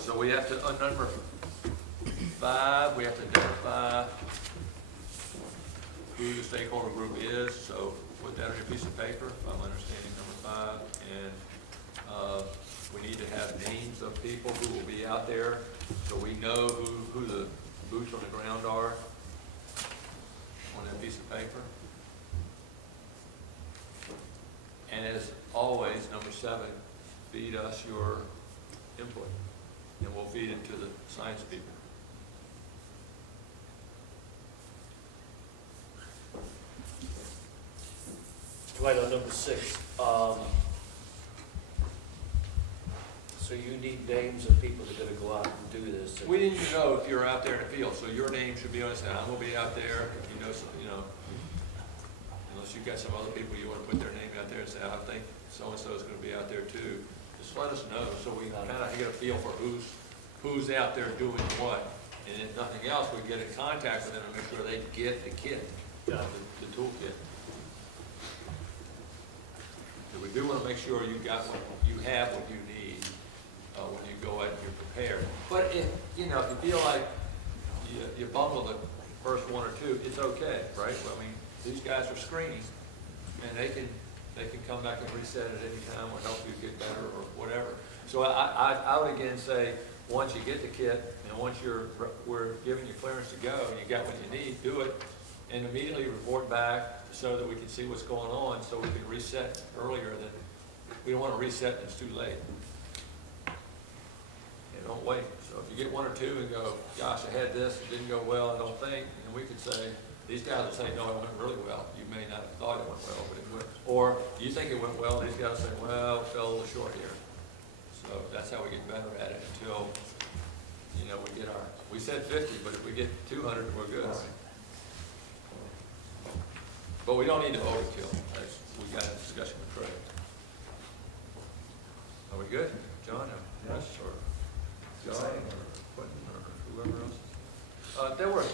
So we have to, on number 5, we have to identify who the stakeholder group is. So put that on your piece of paper, if I'm understanding number 5. And we need to have names of people who will be out there, so we know who the boots on the ground are on that piece of paper. And as always, number 7, feed us your input, and we'll feed it to the science people. Right on number 6. So you need names of people that are gonna go out and do this. We need to know if you're out there in the field, so your name should be on it, say, I'm gonna be out there, if you know, unless you've got some other people you wanna put their name out there and say, I think so-and-so is gonna be out there too. Just let us know, so we kinda get a feel for who's out there doing what. And if nothing else, we get in contact with them and make sure they get the kit, the toolkit. So we do wanna make sure you have what you need, when you go out and you're prepared. But if you feel like you bungle the first one or two, it's okay, right? Well, I mean, these guys are screening, and they can come back and reset at any time or help you get better or whatever. So I would again say, once you get the kit, and once we're giving you clearance to go, and you got what you need, do it, and immediately report back so that we can see what's going on, so we can reset earlier than, we don't want to reset and it's too late. And don't wait. So if you get one or two and go, gosh, I had this, it didn't go well, I don't think, and we could say, these guys will say, no, it went really well. You may not have thought it went well, but it went. Or you think it went well, these guys say, well, it fell a little short here. So that's how we get better at it until, we said 50, but if we get 200, we're good. But we don't need to overkill. We got a discussion with Craig. Are we good? John or Chris or John or Quentin or whoever else? There were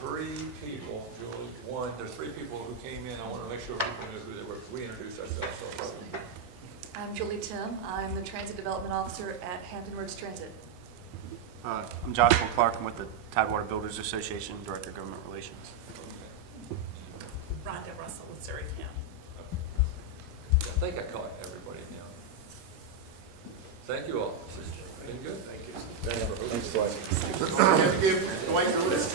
3 people, Julie, there's 3 people who came in. I want to make sure people knew who they were. We introduced ourselves. So. I'm Julie Tim. I'm the Transit Development Officer at Hampton Roads Transit. I'm Joshua Clark. I'm with the Tidewater Builders Association, Director of Government Relations. Rhonda Russell with Surrey County. I think I caught everybody now. Thank you all. Been good. Thank you. Thanks, Dwight. Have to give Dwight the list.